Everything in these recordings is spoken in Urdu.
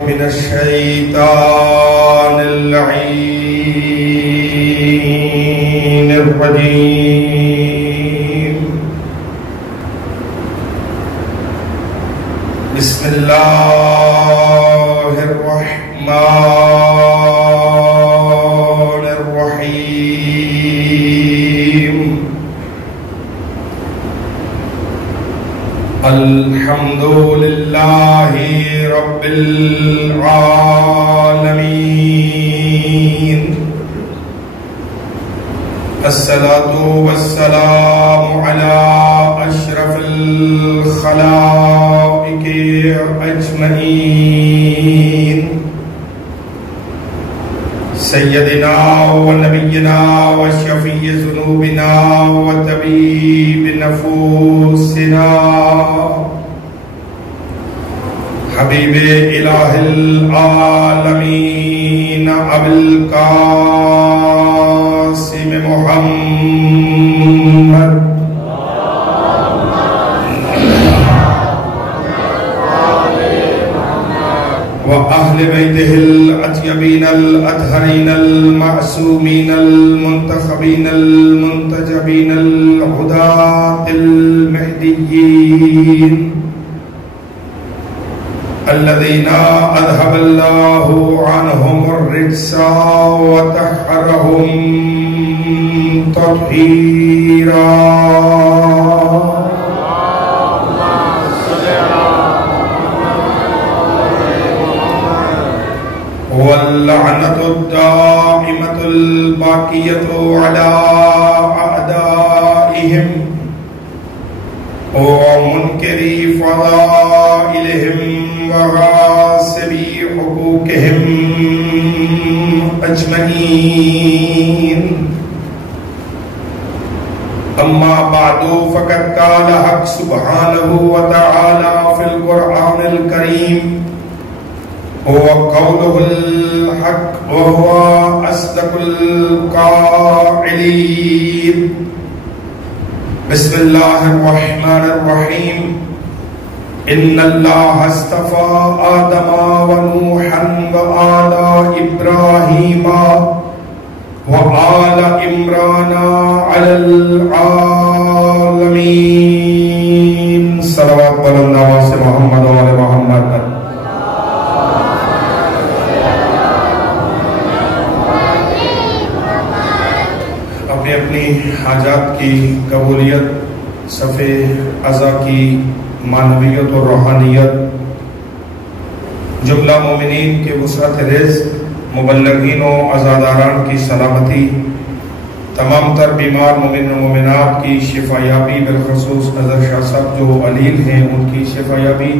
من الشيطان اللعين الرجيم. بسم الله الرحمن الرحيم. الحمد لله رب العالمين. الصلاة والسلام على أشرف الخلائق أجمعين. سيدنا ونبينا وشفيع ذنوبنا وطبيب نفوسنا حبیب الہ العالمین ابو القاسم محمد وأهل بيته الأطيبين الأطهرين المعصومين المنتخبين المنتجبين الهداة المهديين الذين أذهب الله عنهم الرجس وطهرهم تطهيرا. واللعنة الدائمة الباقية على أعدائهم ومنكري فضائلهم وغاصبي حقوقهم أجمعين. أما بعد فقد قال حق سبحانه وتعالى في القرآن الكريم هو قوله الحق وهو أصدق القائلين. بسم الله الرحمن الرحيم. إن الله اصطفى آدم ونوحا وآل إبراهيم وآل عمران على العالمين. صلوات بلند آواز سے محمد و آل محمد. اپنی حاجات کی قبولیت، صفِ عزا کی معنویت اور روحانیت، جملہ مومنین کے وسعت رزق، مبلغین و عزاداران کی سلامتی، تمام تر بیمار مومن و مومنات کی شفا یابی، بالخصوص اظہر شاہ صاحب جو علیل ہیں ان کی شفا یابی،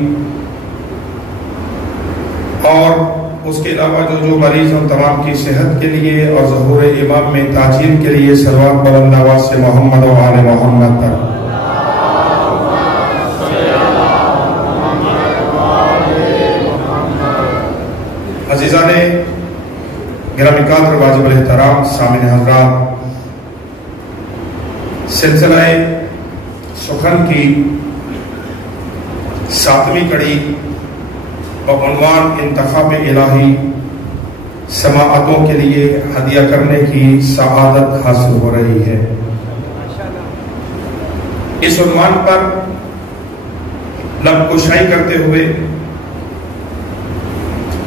اور اس کے علاوہ جو مریض ہم تمام کی صحت کے لیے اور ظہور امام میں تاجیل کے لیے صلوات بلند آواز سے محمد و آل محمد پر. عزیزان گرامی قدر واجب الاحترام سامعین حضرات، سلسلہ سخن کی 7ویں کڑی عنوان انتخاب الہی، سماعتوں کے لیے ہدیہ کرنے کی سعادت حاصل ہو رہی ہے. اس عنوان پر لب کشائی کرتے ہوئے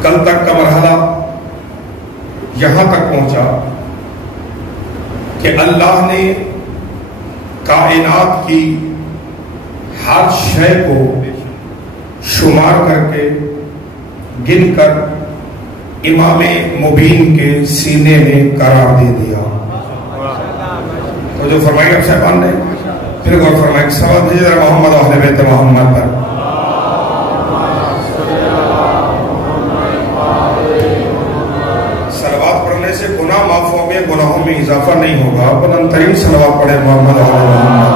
کل تک کا مرحلہ یہاں تک پہنچا کہ اللہ نے کائنات کی ہر شے کو شمار کر کے گن کر امام مبین کے سینے میں قرار دے دیا. تو جو فرمائے اب صاحبان نے پھر غور فرمائے سوال بھیجے محمد و اہل بیت محمد پر. صلوات پڑھنے سے گناہ معاف ہوں گے، گناہوں میں اضافہ نہیں ہوگا. بلند ترین صلوات پڑھے محمد و اہل محمد.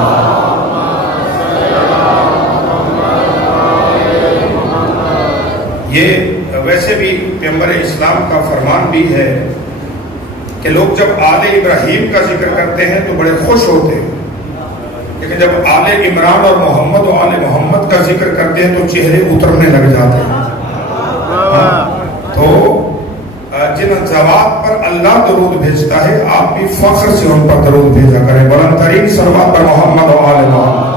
یہ ویسے بھی پیغمبر اسلام کا فرمان بھی ہے کہ لوگ جب آل ابراہیم کا ذکر کرتے ہیں تو بڑے خوش ہوتے ہیں، لیکن جب آل عمران اور محمد و آل محمد کا ذکر کرتے ہیں تو چہرے اترنے لگ جاتے ہیں. ذوات پر اللہ درود بھیجتا ہے، آپ بھی فخر سے ان پر درود بھیجا کریں۔ بلند ترین صلوات پر محمد و آل محمد۔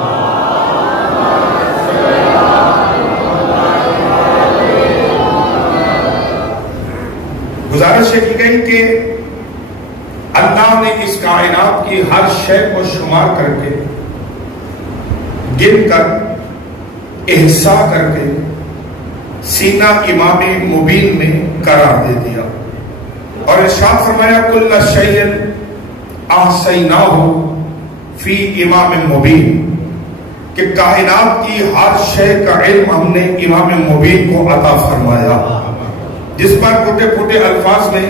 گزارش یہ کی گئی کہ اللہ نے اس کائنات کی ہر شے کو شمار کر کے، گن کر، احصاء کر کے سینہ امام مبین میں قرار دے دیا، اور ارشاد فرمایا کل شیء احصیناہ فی امام مبین، کہ کائنات کی ہر شے کا علم ہم نے امام مبین کو عطا فرمایا، جس پر پھوٹے پھوٹے الفاظ میں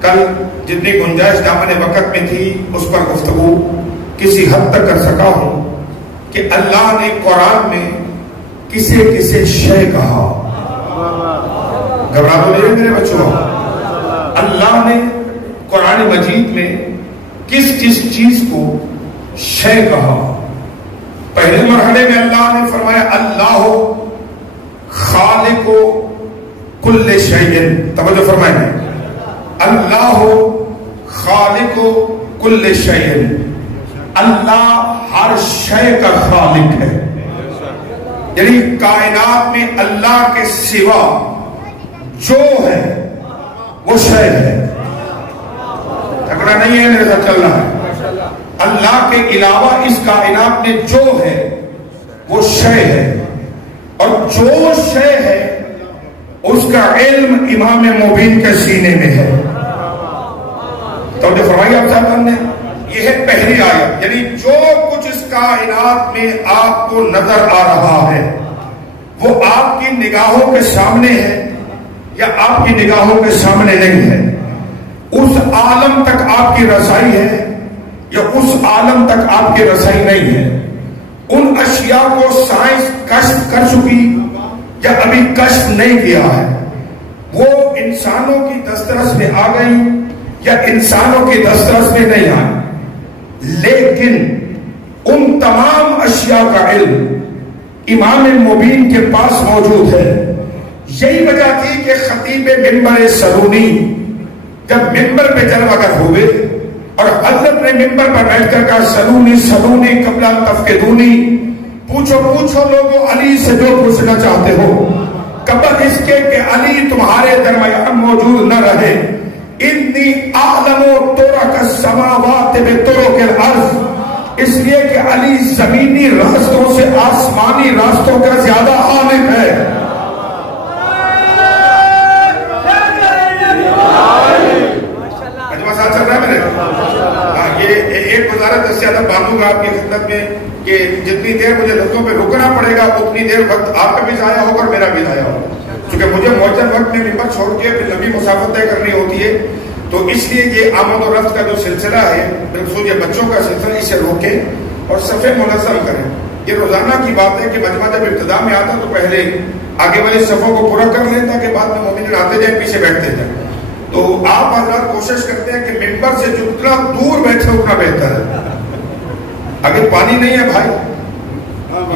کل جتنی گنجائش دامن وقت میں تھی اس پر گفتگو کسی حد تک کر سکا ہوں کہ اللہ نے قرآن میں کسے کسے شے کہا۔ گھبرا تو نہیں میرے بچوں؟ اللہ نے قرآن مجید میں کس کس چیز کو شے کہا؟ پہلے مرحلے میں اللہ نے فرمایا اللہ خالق کل شیء، توجہ فرمائیں، اللہ خالق کل شیء، اللہ ہر شے کا خالق ہے، یعنی کائنات میں اللہ کے سوا جو ہے وہ شے ہے، جھگڑا نہیں ہے، میرے ساتھ چل رہا ہے، اللہ کے علاوہ اس کائنات میں جو ہے وہ شے ہے، اور جو شے ہے اس کا علم امام مبین کے سینے میں ہے۔ تو جو فرمائی آپ صاحب نے یہ ہے پہلی آیت، یعنی جو کچھ اس کائنات میں آپ کو نظر آ رہا ہے وہ آپ کی نگاہوں کے سامنے ہے یا آپ کی نگاہوں کے سامنے نہیں ہے، اس عالم تک آپ کی رسائی ہے یا اس عالم تک آپ کی رسائی نہیں ہے، ان اشیاء کو سائنس کشف کر چکی یا ابھی کشف نہیں کیا ہے، وہ انسانوں کی دسترس میں آ گئی یا انسانوں کی دسترس میں نہیں آئی، لیکن ان تمام اشیاء کا علم امام مبین کے پاس موجود ہے۔ یہی وجہ تھی کہ خطیب منبر سرونی جب منبر پہ جلوہ گر ہوئے اور حضرت نے منبر پر بیٹھ کر کہا سلونی سلونی قبل ان تفقدونی، پوچھو پوچھو لوگوں علی سے جو پوچھنا چاہتے ہو قبل اس کے کہ علی تمہارے درمیان موجود نہ رہے، انی اعلم طرق السماوات بطرق الارض، اس لیے کہ علی زمینی راستوں سے آسمانی راستوں کا زیادہ عالم ہے۔ مجمع ساتھ چل رہا ہے میرے؟ یہ ایک وزارت اس سے ادب باندھوں گا آپ کی خدمت میں کہ جتنی دیر مجھے لفظوں پہ رکنا پڑے گا اتنی دیر وقت آپ کا بھی ضائع ہوگا اور میرا بھی ضائع ہوگا، کیونکہ مجھے معجل وقت میں ممبر چھوڑ کے پھر لمبی مسافت طے کرنی ہوتی ہے، تو اس لیے یہ آمد و رفت کا جو سلسلہ ہے بالخصوص یہ بچوں کا سلسلہ، اسے روکیں اور صفیں منظم کریں۔ یہ روزانہ کی بات ہے کہ مجمع جب ابتدا میں آتا تو پہلے آگے والی صفوں کو پورا کر لیتا کہ بعد میں مومنین آتے جائیں پیچھے بیٹھتے جائیں، تو آپ حضرات کوشش کرتے ہیں کہ ممبر سے جتنا دور بیٹھے اتنا بہتر ہے۔ اگر پانی نہیں ہے بھائی،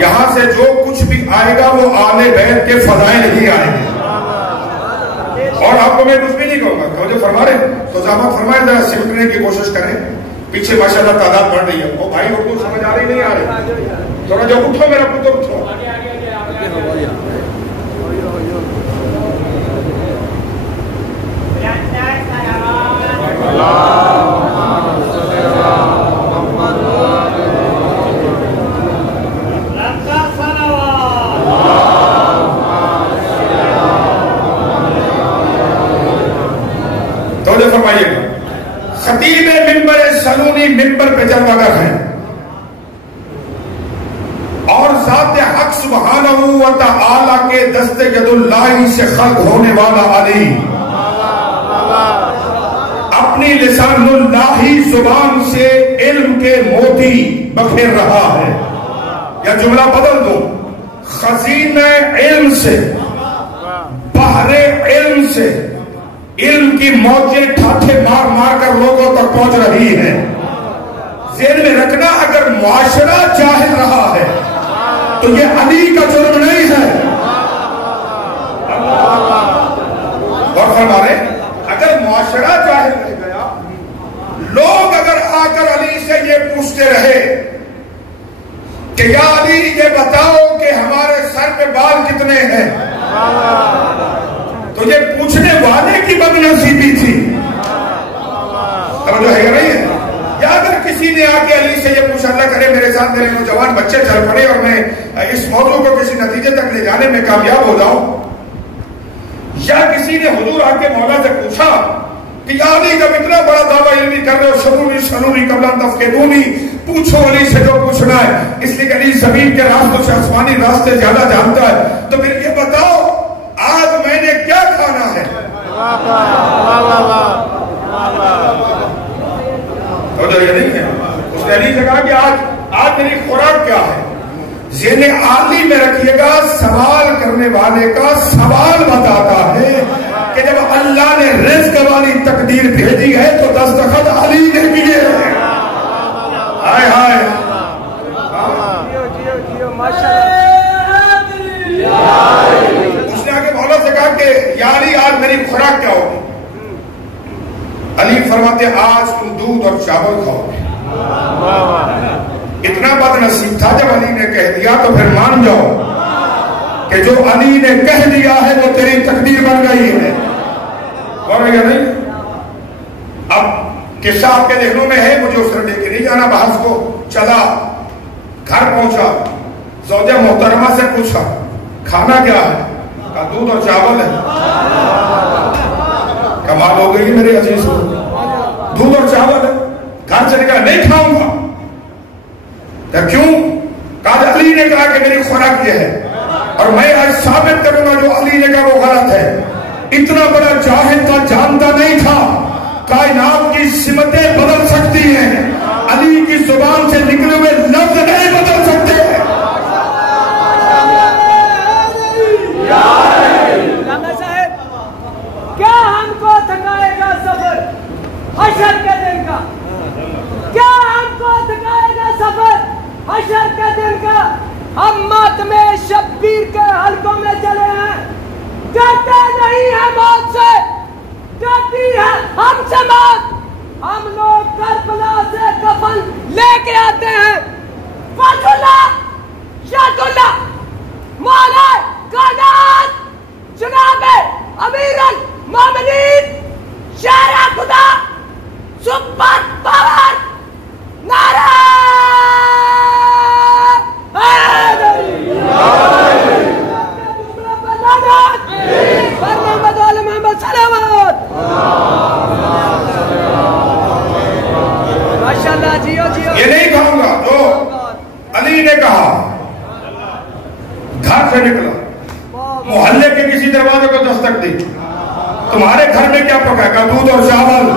یہاں سے جو کچھ بھی آئے گا وہ آل بیت کے فضائل ہی آئے گے، اور آپ کو میں کچھ بھی نہیں کہوں گا، توجہ فرما رہے تو زحمت فرمائے ذرا سمٹنے کی کوشش کریں، پیچھے ماشاءاللہ تعداد بڑھ رہی ہے، وہ بھائی اردو سمجھ آ رہی نہیں آ رہی، تھوڑا جو اٹھو میرا پتر اٹھو۔ توجہ فرمائیے گا، خطیب منبر سلونی منبر پہ جلوہ گر ہے، اور ذات حق سبحانہ و تعالی کے دست ید اللہ سے خلق ہونے والا علی اپنی لسان اللہ زبان سے علم کے موتی بکھیر رہا ہے، یا جملہ بدل دو، خزینہ علم سے، بحر علم سے علم کی موجیں ٹھاٹھے مار مار کر لوگوں تک پہنچ رہی ہیں۔ ذہن میں رکھنا اگر معاشرہ جاہل رہا ہے تو یہ علی کا جرم نہیں ہے، اور فرما رہے اگر معاشرہ پوچھتے رہے کہ یا علی یہ بتاؤ کہ ہمارے سر پہ بال کتنے ہیں، تو یہ پوچھنے والے کی بدنصیبی تھی، توجہ ہے یا نہیں ہے؟ یا اگر کسی نے آ کے علی سے یہ پوچھا، اللہ کرے میرے ساتھ میرے نوجوان بچے چل پڑے اور میں اس موضوع کو کسی نتیجے تک لے جانے میں کامیاب ہو جاؤں، یا کسی نے حضور آ کے مولا سے پوچھا کہ یا علی جب اتنا بڑا دعویٰ علمی کر رہے ہو، سلونی قبل ان تفقدونی، پوچھو علی سے جو پوچھنا ہے، اس لیے کہ علی زمین کے راستوں سے آسمانی راستے زیادہ جانتا ہے، تو پھر یہ بتاؤ آج میں نے کیا کھانا ہے؟ تو یہ نہیں ہے، اس نے علی سے کہا کہ آج میری خوراک کیا ہے؟ ذہن عالی میں رکھیے گا، سوال کرنے والے کا سوال بتاتا ہے کہ جب اللہ نے رزق والی تقدیر بھیجی ہے تو دستخط علی نے کیے ہیں۔ ہائے ہائے، اس نے آگے مولا سے کہا کہ یا علی آج میری خوراک کیا ہوگی؟ علی فرماتے آج تم دودھ اور چاول کھاؤ گے۔ اتنا بد نصیب تھا جب علی نے کہہ دیا تو پھر مان جاؤ کہ جو علی نے کہہ دیا ہے وہ تیری تقدیر بن گئی ہے، اور یا نہیں؟ اب قصہ آپ کے ذہنوں میں ہے، مجھے اس نے لے کے نہیں جانا بحث کو، چلا گھر پہنچا، زوجہ محترمہ سے پوچھا کھانا کیا ہے؟ کہا دودھ اور چاول ہے۔ کمال ہو گئی میرے عزیز، دودھ اور چاول ہے، گھر چلے گا نہیں کھاؤں گا۔ کیوں؟ کہا علی نے کہا کہ میری خوراک یہ ہے اور میں آج ثابت کروں گا جو علی نے کہا وہ غلط ہے۔ اتنا بڑا جاہل تھا، جانتا نہیں تھا کائنات کی سمتیں بدل سکتی ہیں، علی کی زبان سے نکلے ہوئے لفظ نہیں بدل سکتے۔ کیا ہم کو تھکائے گا سفر حشر کے دن کا؟ کیا ہم کو تھکائے گا سفر حشر کے دن کا؟ ہم ماتم شبیر کے حلقوں میں چلے ہیں، ڈرتے نہیں ہیں موت سے، ڈرتی ہے ہم سے موت۔ ہم لوگ کربلا سے کفن لے کے آتے ہیں۔ فتح اللہ شاہد اللہ مولا کائنات جناب امیر المومنین شہر خدا سپر پاور نعرہ یہ نہیں کہوں گا جو علی نے کہا۔ گھر سے نکلا، محلے کے کسی دروازے کو دستک دی، تمہارے گھر میں کیا پکا؟ کہ دودھ اور چاول۔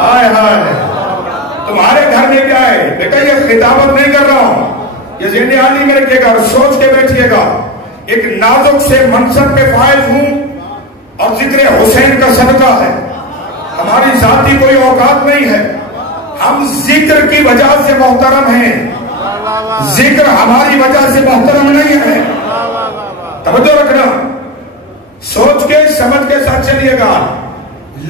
ہائے ہائے، تمہارے گھر میں کیا ہے؟ بیٹا یہ خطابت نہیں کر رہا ہوں، یہ ذہن عالی میں رکھیے گا اور سوچ کے بیٹھیے گا۔ ایک نازک سے منصب پہ فائز ہوں اور ذکر حسین کا صدقہ ہے، ہماری ذاتی کوئی اوقات نہیں ہے، ہم ذکر کی وجہ سے محترم ہیں، ذکر ہماری وجہ سے محترم نہیں ہے۔ توجہ رکھنا، سوچ کے سمجھ کے ساتھ چلیے گا،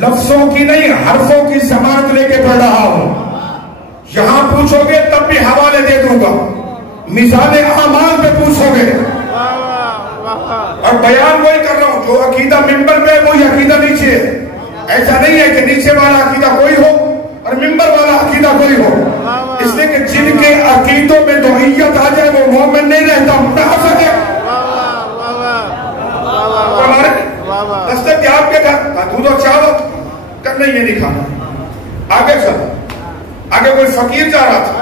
لفظوں کی نہیں حرفوں کی ضمانت لے کے پڑھ رہا ہوں۔ یہاں پوچھو گے تب بھی حوالے دے دوں گا، مثال اعمال پہ پوچھو گے، اور بیان وہی کر رہا ہوں جو عقیدہ ممبر پہ وہی عقیدہ نیچے ہے۔ ایسا نہیں ہے کہ نیچے والا عقیدہ کوئی ہو اور ممبر والا عقیدہ کوئی ہو، اس لیے کہ جن کے عقیدوں میں نوعیت آ جائے وہ مومن نہیں رہتا، منافق ہے۔ دستک کہ آپ کے گھر دودھ اور چاول کرنے یہ نہیں کھانا۔ آگے چل، آگے کوئی فقیر جا رہا تھا،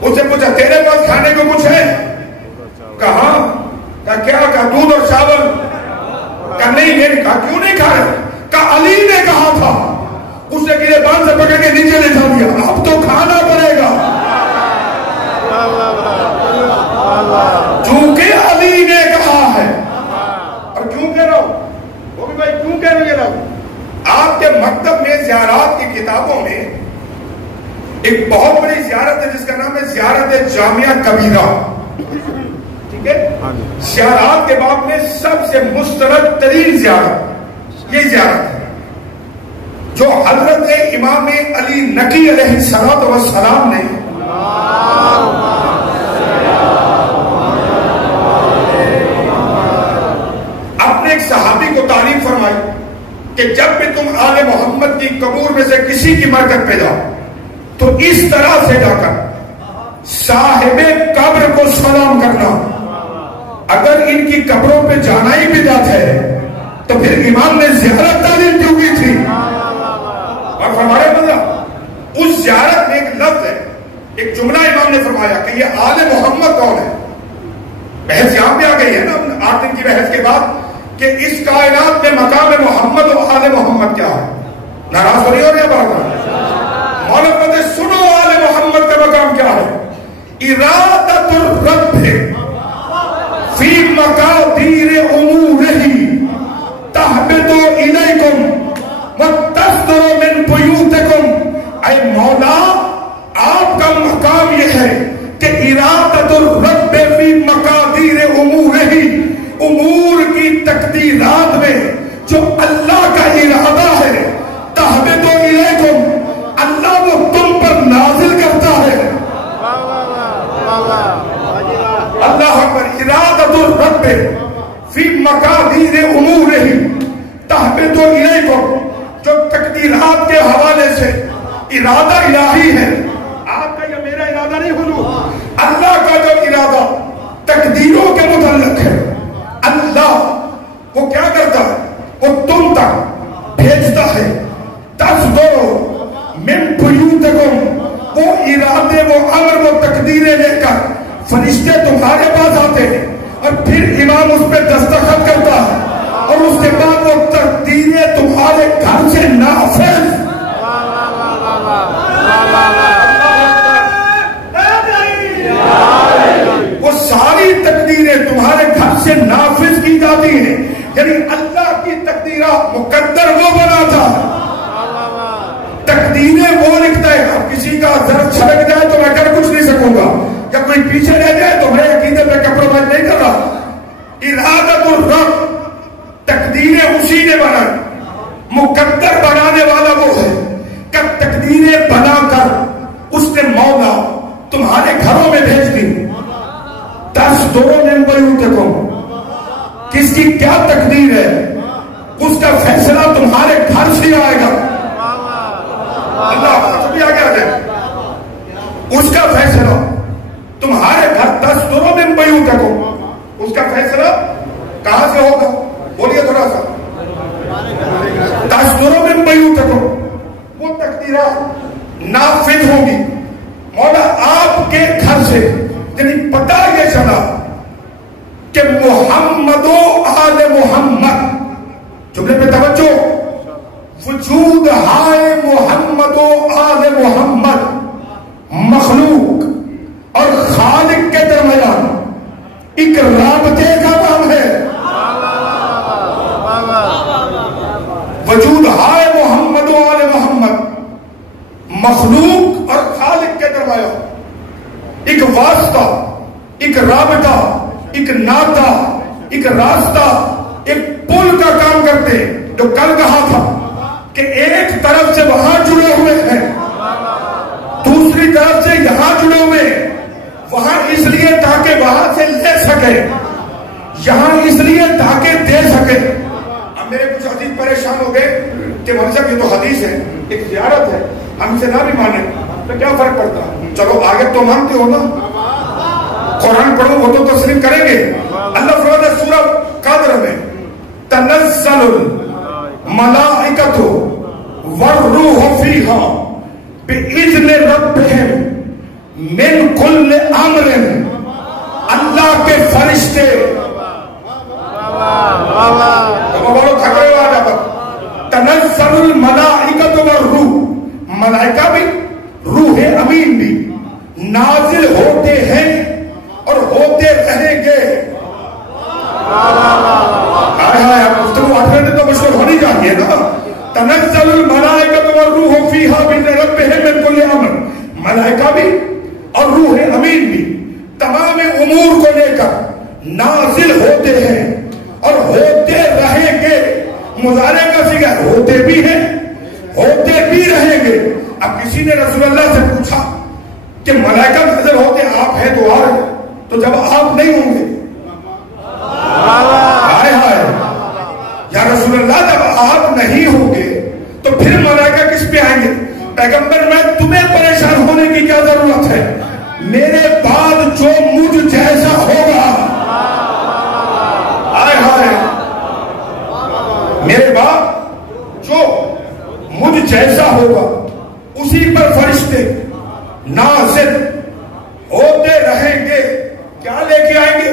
اس سے پوچھا تیرے پاس کھانے کو کچھ ہے؟ کہاں؟ کہا کیا؟ کہا دودھ اور چاول۔ کہا نہیں، یہ نہیں۔ کہا کیوں نہیں کھا رہے؟ کہا علی نے کہا تھا، اس نے گرے بان سے پکڑ کے نیچے لے جا دیا، اب تو کھانا پڑے گا۔ چونکہ علی نے کہا ہے، اور کیوں کہہ رہا ہوں وہ بھی بھائی کیوں کہہ رہا ہوں؟ آپ کے مکتب میں زیارات کی کتابوں میں ایک بہت بڑی زیارت ہے جس کا نام ہے زیارت جامعہ کبیرہ، ٹھیک ہے؟ زیارات کے باب میں سب سے مستند ترین زیارت یہ زیارت ہے۔ جو حضرت امام علی نقی علیہ السلام نے اپنے ایک صحابی کو تعلیم فرمائی کہ جب بھی تم آل محمد کی قبور میں سے کسی کی مرکت پہ جاؤ تو اس طرح سے جا کر صاحب قبر کو سلام کرنا. اگر ان کی قبروں پہ جانا ہی بدعت ہے تو پھر امام نے زیارت تعلیم کیوں کی تھی؟ اور فرمایا مطلب اس زیارت میں ایک لفظ ہے، ایک جملہ امام نے فرمایا کہ یہ آل محمد کون ہے. بحث یہاں پہ آ گئی ہے نا 8 دن کی بحث کے بعد کہ اس کائنات میں مقام محمد و آل محمد کیا ہے. ناراض ہو رہی ہو رہی بات؟ مولانا کہتے سنو آل محمد کا مقام کیا ہے. ارادت الرب فی مقادیر امورہ تہبط الیکم وتصدر من بیوتکم. اے مولا آپ کا مقام یہ ہے کہ ارادت الرب فی مقادیر امورہ، امور کی تقدیرات میں جو اللہ کا ارادہ ہے، تہبط الیکم، اللہ وہ تم پر نازل کرتا ہے. اللہ اکبر. ارادت الرب فی مقادیر امورہ تہبط الیکم، جو تقدیرات کے حوالے سے ارادہ الہی ہے. آپ کا یا میرا ارادہ نہیں حضور، اللہ کا جو ارادہ تقدیروں کے متعلق ہے، اللہ وہ کیا کرتا ہے؟ وہ تم تک بھیجتا ہے. تصدر من بیوتکم، وہ ارادے، وہ امر، وہ تقدیریں لے کر فرشتے تمہارے پاس آتے ہیں اور پھر امام اس پہ دستخط کرتا ہے اور اس کے بعد وہ تقدیریں تمہارے گھر سے نافذ. وہ ساری تقدیریں تمہارے گھر سے نافذ کی جاتی ہیں. یعنی اللہ کی تقدیرات مقدر وہ بناتا ہے، تقدیریں وہ لکھتا ہے. اب کسی کا درد چھلک جائے تو میں کر کچھ نہیں سکوں گا، یا کوئی پیچھے رہ جائے تو میں عقیدے پہ کمپرومائز نہیں کر رہا. ارادت الرب، تقدیریں اسی نے بنائی. مقدر بنانے والا وہ ہے کہ تقدیریں بنا کر اس نے مولا تمہارے گھروں میں بھیج دی. تصدر من بیوتکم، کس کی کیا تقدیر ہے اس کا فیصلہ تمہارے گھر سے آئے گا. اللہ بھی آ گیا ہے، اس کا فیصلہ تمہارے گھر. تصدر من بیوتکم، اس کا فیصلہ کہاں سے ہوگا؟ بولیے تھوڑا سا. تصدر من بیوتکم، وہ تقدیرات نافذ ہوں گی. مولا آپ کے گھر سے، یعنی پتہ یہ چلا کہ محمد و آل محمد، جملے پہ توجہ، وجود ہائے محمد و آل محمد مخلوق اور خالق کے درمیان ایک رابطے کا نام ہے. وجود ہائے محمد و آل محمد، مخلوق اور خالق کے درمیان ایک واسطہ، ایک رابطہ، ایک ناطہ، ایک راستہ، ایک پل کا کام کرتے. جو کل کہا تھا کہ ایک طرف سے وہاں جڑے ہوئے ہیں، دوسری طرف سے یہاں جڑے ہوئے. وہاں اس لیے تاکہ وہاں سے لے سکے، یہاں اس لیے تاکہ دے سکے. اب میرے کچھ عزیز پریشان ہو گئے کہ مطلب یہ تو حدیث ہے، ایک زیارت ہے، ہم سے نہ بھی مانے تو کیا فرق پڑتا ہے؟ چلو آگے تو مانتے ہو نا، قرآن پڑھو وہ تو تسلیم کریں گے. اللہ فرماتا ہے سورہ قدر میں تنزل الملائکۃ والروح فیہا بإذن ربہم من کل امر. اللہ کے فرشتے تنزل الملائکۃ والروح، ملائکہ بھی روح امین بھی نازل ہوتے ہیں اور ہوتے رہیں گے. گفتگو 8 گھنٹے تو مشغول ہونی چاہیے نا. تنزل الملائکۃ والروح فیہا بإذن ربہم من کل امر، ملائکہ بھی اور روح امین بھی تمام امور کو لے کر نازل ہوتے ہیں اور ہوتے رہیں گے. مضارع کا صیغہ ہوتے بھی ہیں ہوتے بھی رہیں گے. اب کسی نے رسول اللہ سے پوچھا کہ ملائکہ نازل ہوتے آپ ہیں تو آ رہے, تو جب آپ نہیں ہوں گے, ہائے ہائے یا رسول اللہ جب آپ نہیں ہوں گے تو پھر ملائکہ کس پہ آئیں گے؟ پیغمبر میں تمہیں پریشان ہونے کی کیا ضرورت ہے, میرے بعد جو مجھ جیسا ہوگا, ہائے ہائے میرے بعد جو مجھ جیسا ہوگا اسی پر فرشتے نازل ہوتے رہیں گے. کیا لے کے آئیں گے؟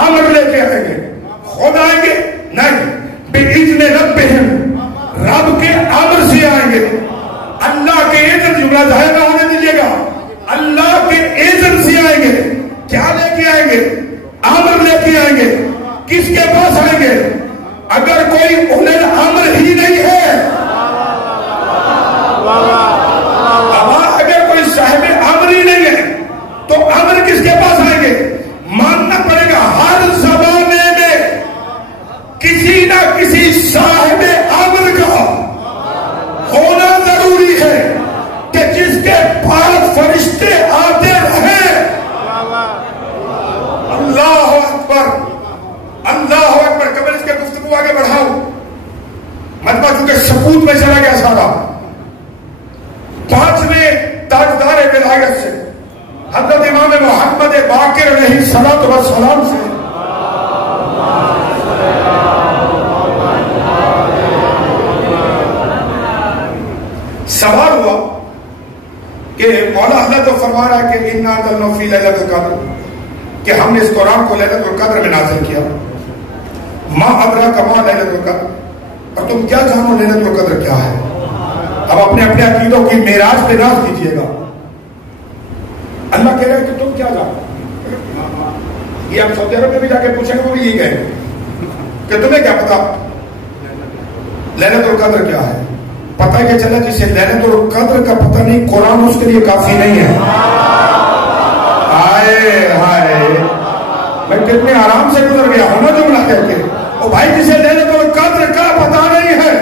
امر لے کے آئیں گے. خود آئیں گے نہیں, بِإِذْنِ رَبِّهِمْ, رب کے امر سے آئیں گے. اللہ کے اذن, جملہ ظاہر نہ ہونے دیجیے گا, اللہ کے اذن سے آئیں گے. کیا لے کے آئیں گے؟ امر لے کے آئیں گے. کس کے پاس آئیں گے؟ اگر کوئی اولل امر ہی نہیں ہے, اگر کوئی صاحب امر ہی نہیں ہے تو امر کس کے پاس آئیں گے؟ ماننا پڑے گا ہر زمانے میں کسی نہ کسی صاحب امر کا ہونا ضروری ہے کہ جس کے پاس فرشتے آتے رہیں. اللہ اکبر, اللہ اکبر. قبل اس کے گفتگو آگے بڑھاؤں, مجمع چونکہ سکوت میں چلا گیا سارا. 5ویں تاجدار ولایت سے حضرت امام محمد باقر علیہ الصلوۃ والسلام سے سوال ہوا کہ مولا اللہ تو فرما رہا ہے کہ اِنَّا أَنزَلْنَاهُ فِي لَيْلَةِ الْقَدْرِ, کہ ہم نے اس قرآن کو لیلۃ القدر میں نازل کیا. ما أَدْرَاكَ مَا لَيْلَةُ الْقَدْرِ, اور تم کیا جانو لیلۃ القدر کیا ہے؟ اب اپنے اپنے عقیدوں کی معراج پہ ناز کیجیے گا. اللہ کہہ رہا ہے کہ تم کیا جانو. یہ آپ سعودی عرب میں بھی جا کے پوچھیں گے, وہ بھی یہی کہیں گے کہ تمہیں کیا پتا لیلۃ القدر کیا ہے. پتہ یہ چلا جسے لیلۃ القدر کا پتہ نہیں, قرآن اس کے لیے کافی نہیں ہے. ہائے ہائے, میں کتنے آرام سے گزر گیا ہوں نا جملہ کہہ کے. او بھائی جسے لیلۃ القدر کا پتہ نہیں ہے,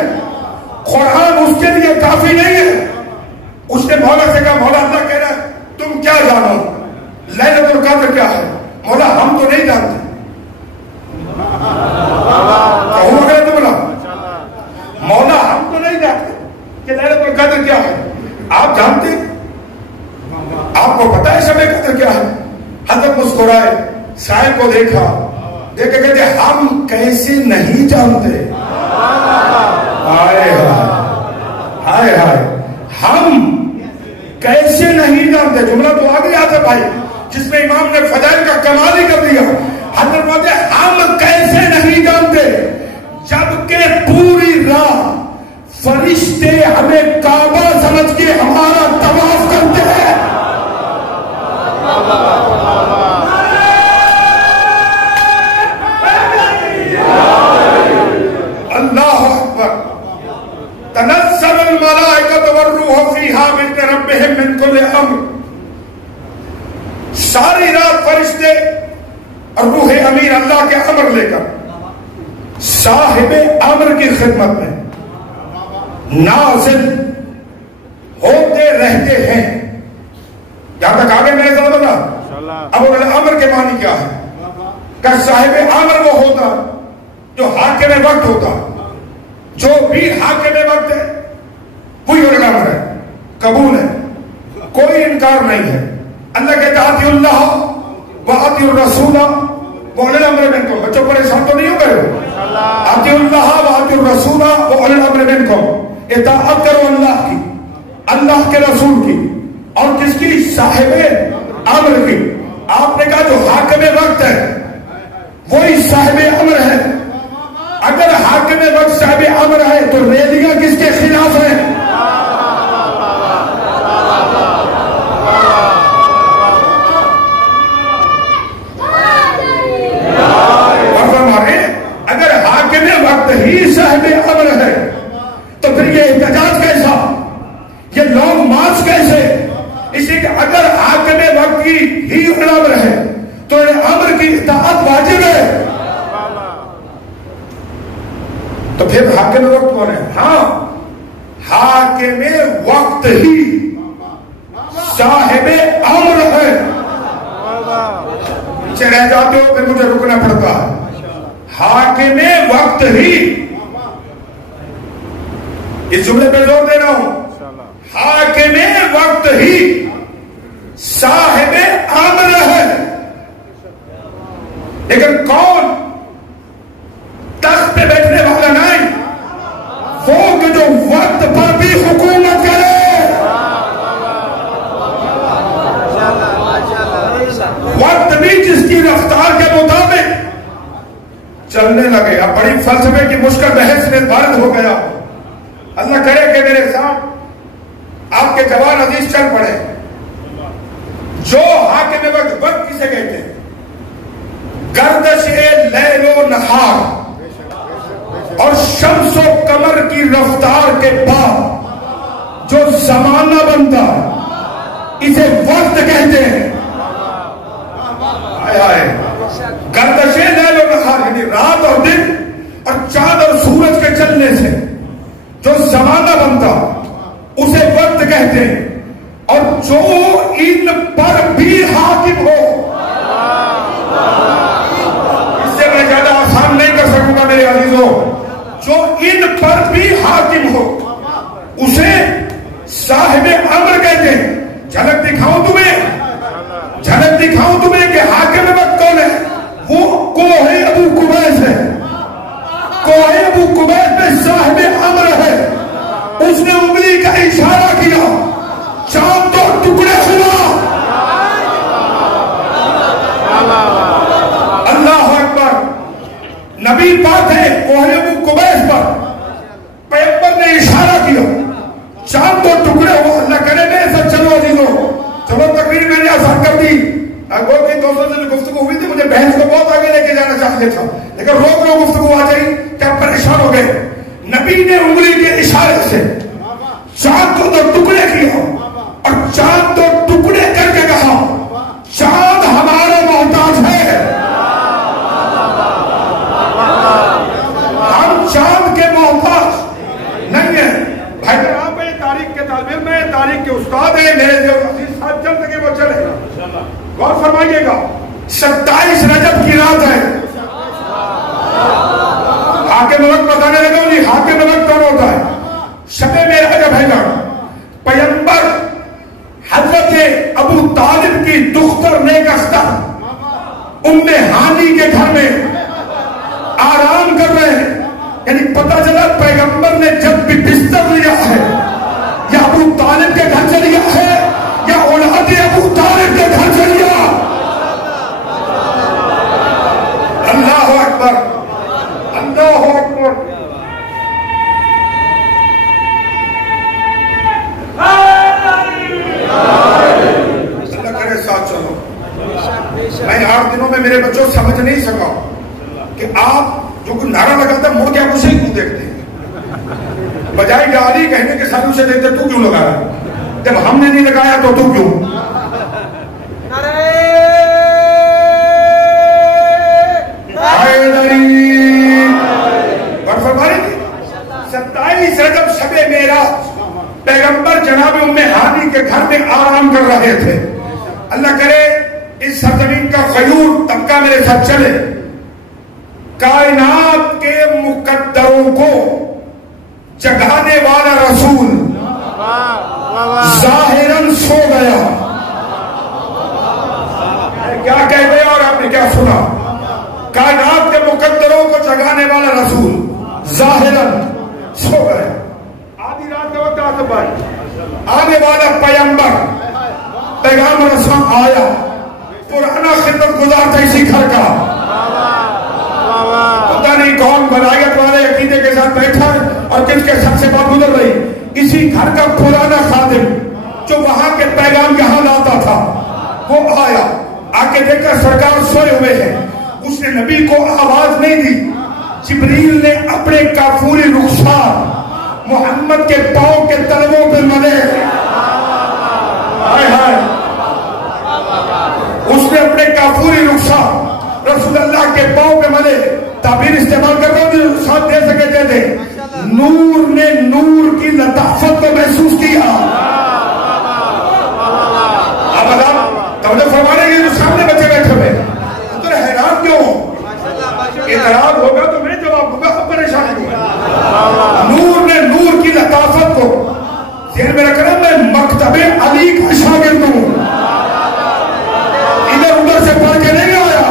قرآن اس کے لیے کافی نہیں ہے. اس نے مولا سے کہا, مولا اللہ کہہ رہا ہے تم کیا جانو لیلۃ القدر کیا ہے؟ مولا ہم تو نہیں جانتے. مولا ہم تو نہیں جانتے کہ لیلۃ القدر کیا ہے. آپ جانتے, آپ کو پتا ہے شب قدر کیا ہے؟ حضرت مسکرائے, سائل کو دیکھا, دیکھ کے کہتے ہم کیسے نہیں جانتے. ہائے ہائے ہائے, ہم کیسے نہیں جانتے. جملہ تو آگے آتا بھائی, جس میں امام نے فضائل کا کمال ہی کر دیا. حضرت فرماتے ہم کیسے نہیں جانتے, جبکہ پوری رات فرشتے ہمیں کعبہ سمجھ کے ہمارا طواف کرتے ہیں. اللہ اکبر. تنزل الملائکۃ والروح فیہا بإذن ربہم من کل امر. ساری رات فرشتے اور روح امین اللہ کے امر لے کر صاحب امر کی خدمت میں نازل ہوتے رہتے ہیں. یہاں تک آگے میں نے ذرا بتا. اب امر کے معنی کیا ہے؟ کہ صاحب امر وہ ہوتا جو حاکم وقت ہوتا. جو بھی حاکم وقت ہے وہی امر ہے, قبول ہے, کوئی انکار نہیں ہے. اللہ کہتا آتی اللہ و آتی الرسول وَأُولِي الْأَمْرِ مِنْكُمْ. بچوں پریشان تو نہیں ہو گئے؟ آتی اللہ و آتی الرسول وَأُولِي الْأَمْرِ مِنْكُمْ. اطاعت کرو اللہ کی, اللہ کے رسول کی, اور کس کی؟ صاحب امر کی. آپ نے کہا جو حاکم وقت ہے وہی صاحب امر ہے. اگر حاکم وقت صاحب امر ہے تو ریلیاں کس کے خلاف ہیں؟ اگر حاکم وقت ہی صاحب امر ہے تو پھر یہ احتجاج کیسا, یہ لانگ مارچ کیسے؟ اسی کہ اگر حاکم وقت کی ہی امر ہے تو امر کی اطاعت واجب ہے. تو پھر حاکم وقت کون ہے؟ ہاں حاکم وقت ہی صاحب امر ہے. پیچھے رہ جاتے ہو پھر مجھے رکنا پڑتا ہے. حاکم وقت ہی، اس جملے پہ زور دے رہا ہوں، حاکم وقت ہی صاحب امر ہے. لیکن کون؟ تخت پہ بیٹھنے والا نہیں، وہ کہ جو وقت پر بھی حکومت کرے. وقت بھی جس کی رفتار کے مطابق چلنے لگے. اب بڑی فلسفے کی مشکل بحث میں بارد ہو گیا. اللہ کرے کہ میرے ساتھ آپ کے جوان عزیز چل پڑے. جو حاکم وقت، وقت کسے کہتے ہیں؟ گردش لیل و نہار اور شمس و قمر کی رفتار کے بعد جو زمانہ بنتا ہے اسے وقت کہتے ہیں. گردش لیل و نہار یعنی رات اور دن اور چاند اور سورج کے چلنے سے جو زمانہ بنتا اسے وقت کہتے ہیں. اور جو ان پر بھی حاکم ہو، اس سے میں زیادہ آسان نہیں کر سکوں گا میرے عزیزوں، جو ان پر بھی حاکم ہو اسے صاحب امر کہتے ہیں. جھلک دکھاؤں تمہیں کہ حاکم وقت کون ہے؟ وہ کوہ ابو قبیس ہے. کوہ ابو قبیس میں صاحب امر ہے. اس نے انگلی کا اشارہ کیا، چاند تو ٹکڑے ہوا. اللہ اکبر. نبی پاک ہے کوہ ابو قبیس پر، پیغمبر نے اشارہ کیا، چاند تو ٹکڑے ہوا. اللہ کرے میرے ساتھ چلو عزیزوں. چلو تقریر میں نے آسان کر دی. دوستوں سے جو گفتگو ہوئی تھی مجھے بحث کو بہت آگے لے کے جانا چاہتے تھا، لیکن روک رو گفتگو آ جائی کہ آپ پریشان ہو گئے. نبی نے انگلی کے اشارے سے چاند کو تو ٹکڑے کیا اور چاند تو ٹکڑے کر کے کہا چاند ہمارا محتاج ہے، ہم چاند کے محتاج نہیں ہیں. بھائی آپ تاریخ کے طالب علم ہیں، تاریخ کے استاد ہیں، میرے جو عزیز صاحب چل سکے وہ چلے. غور فرمائیے گا، 27 رجب کی رات ہے. حاکم وقت بتانے لگا انہیں حاکم وقت کون ہوتا ہے؟ شب معراج ہے نا. پیغمبر حضرت ابو طالب کی دختر نیک اختر ام ہانی کے گھر میں آرام کر رہے ہیں. یعنی پتہ چلا پیغمبر نے جب بھی بستر لیا ہے یا ابو طالب کے گھر سے لیا ہے یا اولاد ابو طالب کے گھر سے لیا. اللہ اکبر، اللہ اکبر. اللہ کرے ساتھ چلو. میں 8 دنوں میں میرے بچوں سمجھ نہیں سکا کہ آپ جو کوئی نعرہ لگاتا ہے مڑ کے آپ اسے کیوں دیکھتے ہیں، بجائے گالی کہنے کے ساتھ اسے دیکھتے تو کیوں لگایا؟ جب ہم نے نہیں لگایا تو کیوں؟ فرمائی 27 رجب شب معراج پیغمبر جناب ام ہانی کے گھر میں آرام کر رہے تھے. اللہ کرے اس سرزمین کا غیور طبقہ میرے ساتھ چلے. کائنات کے مقدروں کو جگانے والا رسول ظاہراً سو گیا. کیا کہہ گیا اور آپ نے کیا سنا؟ کائنات کے مقدروں کو جگانے والا رسول ظاہراً سو گیا. آدھی رات کے وقت آصف بھائی آنے والا پیغمبر پیغام رسول آیا. پرانا خدمت گزار تھا اسی گھر کا، پتہ نہیں کون بلایت والے عقیدے کے ساتھ بیٹھا اور کس کے سب سے بات گزر رہی. اسی گھر کا پرانا خادم جو وہاں کے پیغام یہاں لاتا تھا وہ آیا. آ کے دیکھا سرکار سوئے ہوئے ہیں. اس نے نبی کو آواز نہیں دی. جبریل نے اپنے کافوری رخسار محمد کے پاؤں کے تلووں پہ ملے. اس نے اپنے کافوری رخسار رسول اللہ کے پاؤں پہ ملے. تعبیر استعمال کر رہا ہوں ساتھ دے سکے دے دے. نور نے نور کی لطافت کو محسوس کیا. اب آپ توجہ فرمانے کے جو سامنے بچے بیٹھے ہوئے تو حیران کیوں ہو؟ اعتراض ہوگا تو میں جواب دوں گا، اب پریشان کیوں ہے؟ نور نے نور کی لطافت کو ذہن میں رکھنا. میں مکتب علی کا شاگرد ہوں، ادھر ادھر سے پڑھ کے نہیں آیا.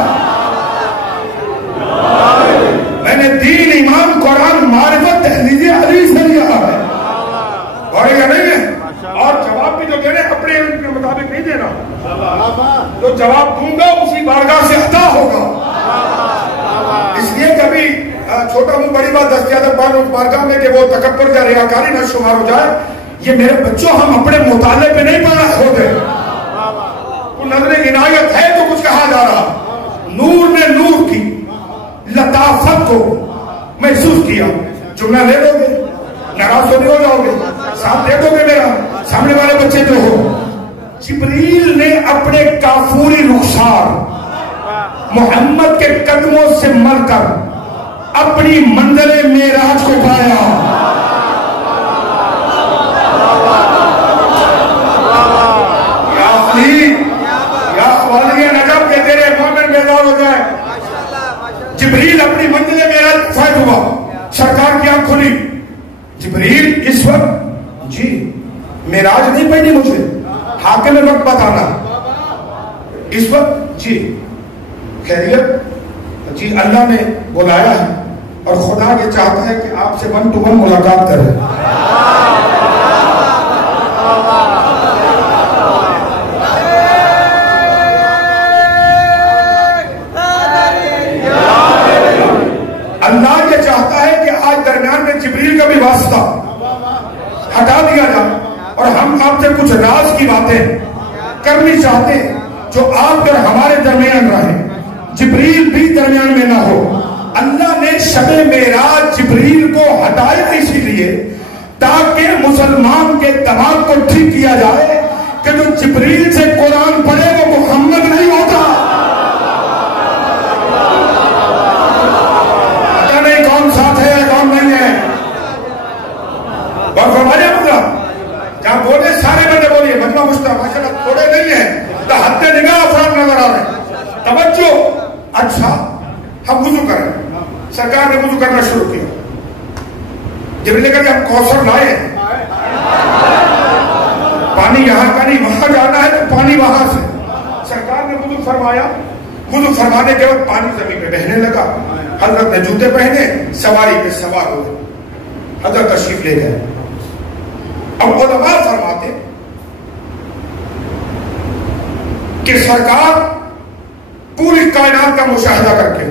میں نے دین، ایمان، قرآن، معرفت تحلیل علی سے لیا ہے. اور یہ نہیں ہے، اور جواب بھی جو دینے اپنے علم کے مطابق نہیں دینا. جو جواب دوں گا اسی بارگاہ سے عطا ہوگا. اس لیے کبھی چھوٹا منہ بڑی بات دستیات بارگاہ میں کہ وہ تکبر یا ریاکاری نہ شمار ہو جائے. یہ میرے بچوں، ہم اپنے مطالعے پہ نہیں پڑھا ہوتے. تو نظر عنایت ہے تو کچھ کہا جا رہا. نور نے نور کی لطافت کو محسوس کیا. جملہ لے لو گے، ناراض تو نہیں ہو جاؤ گے، ساتھ دے دو گے میرا. سامنے والے بچے جو ہو، جبریل نے اپنے کافوری رخسار محمد کے قدموں سے مل کر اپنی منزل معراج کو پایا. یا والی نجم کے تیرے مومن بیدار ہو جائے. جبریل اپنی منزل معراج فائد ہوا، سرکار کی آنکھ کھلی. جبریل اس وقت جی معراج نہیں پہنی مجھے، حاکم وقت بتانا. اس وقت جی خیریت جی، اللہ نے بلایا ہے اور خدا یہ چاہتا ہے کہ آپ سے 1 to 1 ملاقات کرے. اللہ یہ چاہتا ہے کہ آج درمیان میں جبریل کا بھی واسطہ ہٹا دیا جائے اور ہم آپ سے کچھ راز کی باتیں کرنی چاہتے ہیں جو آپ کر ہمارے درمیان رہے. جبریل بھی درمیان میں نہ ہو. اللہ نے شب معراج جبریل کو ہٹایا اسی لیے تاکہ مسلمان کے دماغ کو ٹھیک کیا جائے کہ جو جبریل سے قرآن پڑھے وہ محمد نہیں ہوتا. پتہ نہیں کون ساتھ ہے کون نہیں ہے. اور فرمایا مطلب جہاں بولے سارے بندے بولیے، مجمع مشتاق ماشاءاللہ تھوڑے نہیں ہیں تو حد نگاہ افراد نظر آ رہے ہیں. توجہ. اچھا ہم وضو کریں. سرکار نے وضو کرنا شروع کیا. جبریل نے کہا کہ ہم کوثر لائے، پانی یہاں کا نہیں وہاں جانا ہے تو پانی وہاں سے. سرکار نے وضو فرمایا. وضو فرمانے کے بعد پانی زمین پہ بہنے لگا. حضرت نے جوتے پہنے، سواری پہ سوار ہوئے، حضرت تشریف لے گئے. اب علماء فرماتے کہ سرکار پوری کائنات کا مشاہدہ کر کے،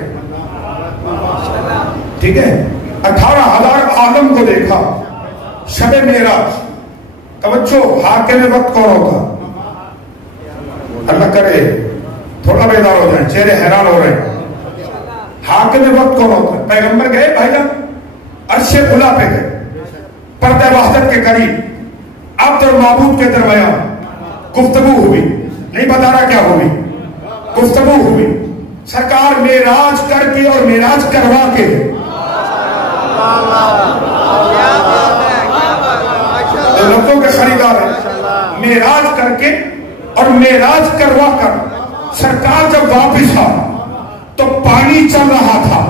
ٹھیک ہے، 18,000 عالم کو دیکھا. شب معراج. توجہ، حاکم وقت کون ہوتا؟ اللہ کرے تھوڑا بیدار ہو جائیں، چہرے حیران ہو رہے ہیں. حاکم وقت کون ہوتا ہے؟ پیغمبر گئے بھائی جان عرش خلا پہ گئے، پردہ وحدت کے قریب عبد اور معبود کے درمیان گفتگو ہوئی. نہیں بتا رہا کیا ہوئی، گفتگو ہوئی. سرکار معراج کر کے اور معراج کروا کے لفظوں کے خریدار ہیں. معراج کر کے اور معراج کروا کر سرکار جب واپس آ تو پانی چل رہا تھا.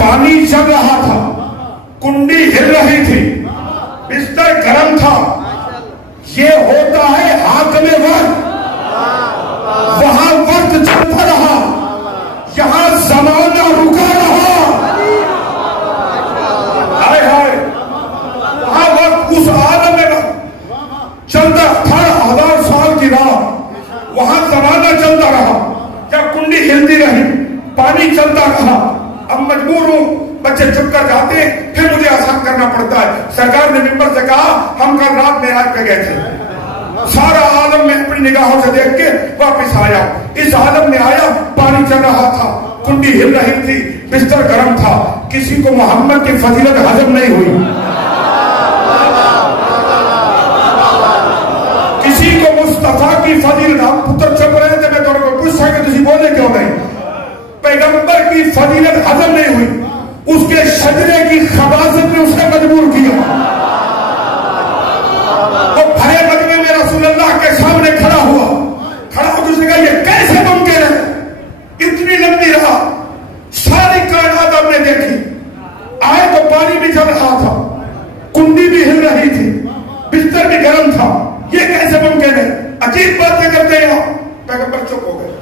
پانی چل رہا تھا، کنڈی ہل رہی تھی، بستر گرم تھا. یہ ہوتا ہے حاکم وقت. وہاں وقت چلتا رہا، یہاں زمانہ رکا رہا. ہائے ہائے، وہاں وقت اس عالم میں چلتا 18,000 سال کی راہ، وہاں زمانہ چلتا رہا. یا کنڈی ہلتی رہی، پانی چلتا رہا. اب مجبور ہوں، بچے چپ کر جاتے ہیں، پھر مجھے آسان کرنا پڑتا ہے. سرکار نے ممبر سے کہا ہم کل رات معراج پہ گئے تھے. سارا عالم میں اپنی نگاہوں سے دیکھ کے واپس آیا. اس عالم میں آیا، پانی چل رہا تھا، کنڈی ہل رہی تھی، بستر گرم تھا. کسی کو محمد کی فضیلت ہضم نہیں ہوئی، کسی کو مصطفیٰ کی فضیلت. ہم پتر چپ رہے تھے، میں تو پوچھ سکتا کہ تسی بولے کیوں نہیں. پیغمبر کی فضیلت ہضم نہیں ہوئی. اس کے شجرے کی خباثت نے اسے مجبور کیا. وہ بھرے مجمع میں رسول اللہ کے سامنے کھڑا ہوا. کھڑا ہو اس نے کہا یہ کیسے ممکن ہے؟ اتنی لمبی رات ساری کائنات آپ نے دیکھی, آئے تو پانی بھی چل رہا تھا, کنڈی بھی ہل رہی تھی, بستر بھی گرم تھا, یہ کیسے ممکن ہے؟ عجیب باتیں کرتے ہیں آپ. پیغمبر چپ ہو گئے,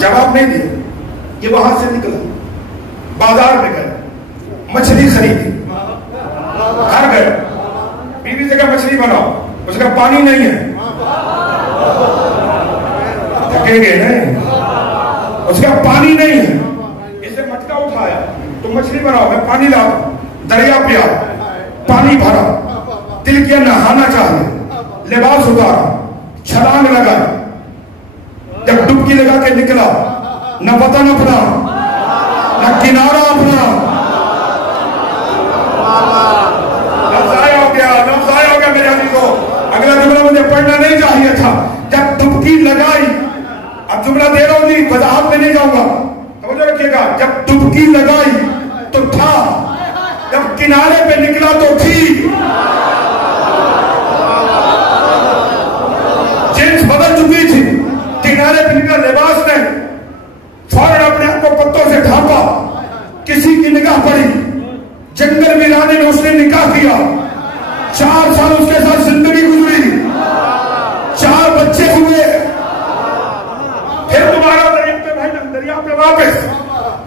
جواب نہیں دیا. یہ وہاں سے نکلا, بازار میں گئے, مچھلی خریدی, گھر گئے, بیوی سے کہا مچھلی بناؤ, اس کا پانی نہیں ہے. تھکے گئے نہیں, اس کا پانی نہیں ہے. اسے مٹکا اٹھایا تو مچھلی بناؤ, میں پانی لاؤ. دریا پہ آ, پانی بھرا, دل کیا نہانا چاہیے, لباس اتارا, چھلانگ لگا. جب ڈبکی لگا کے نکلا, نہ وطن اپنا نہ کنارہ اپنا, ضائع ہو گیا, ضائع ہو گیا میرے عزیزو. اگلا جملہ مجھے پڑھنا نہیں چاہیے تھا. جب ڈبکی لگائی, اب جملہ دے رہا ہوں جی, وضاحت میں نہیں جاؤں گا, توجہ رکھیے گا. جب ڈبکی لگائی تو تھا, جب کنارے پہ نکلا تو تھی. جنس بدل چکی تھی, کنارے پہ نکلا, لباس نہیں, فوراً اپنے آپ کو پتوں سے ڈھانپا. کسی کی نگاہ پڑی, جنگل ویرانے میں اس نے نکاح کیا. 4 سال اس کے ساتھ زندگی گزری, 4 بچے ہوئے. پھر دوبارہ دریا پہ واپس,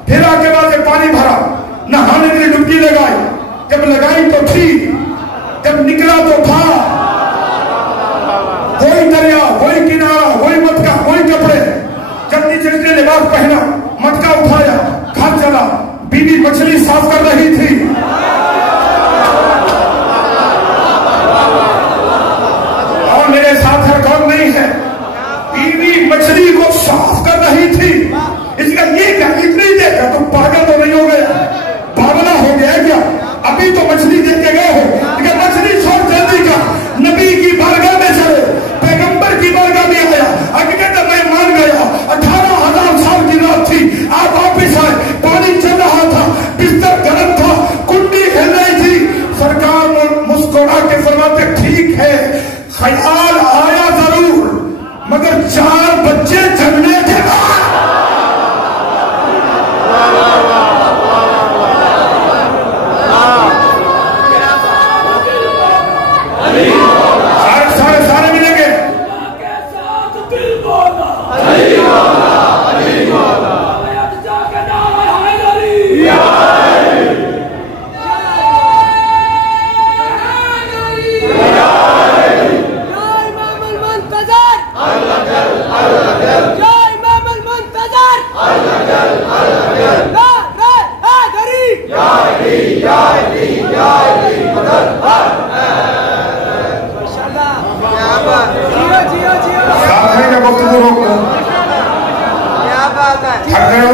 پھر آ کے بعد پانی بھرا, نہانے کے لیے ڈبکی لگائی. جب لگائی تو تھی, جب نکلا تو تھا. وہی دریا, وہی کنارہ, وہی مٹکا, وہی کپڑے. جب نیچے نے لباس پہنا, مٹکا اٹھایا, گھر چلا, بیوی مچھلی صاف کر رہی تھی. اور میرے ساتھ ہر کون نہیں ہے, بیوی مچھلی کو صاف کر رہی تھی. اس کا یہ کیا اتنی دیر کا, تم پاگل تو نہیں ہو گیا, باولا ہو گیا کیا؟ ابھی تو مچھلی دیکھ کے گئے ہو, لیکن مچھلی چھوڑ جلدی کا, نبی کی بارگاہ میں چلے, پیغمبر کی بارگاہ میں آیا. اگر کہتا میں مان گیا, 18,000 سال کی رات تھی, آپ واپس آئے, پانی چل رہا تھا, بستر گرم تھا, کنڈی ہل رہی تھی. سرکار مسکرا کے فرماتے ٹھیک ہے, خیال آیا ضرور, مگر 4 بچے جننے کے بعد. سارے ملیں گے.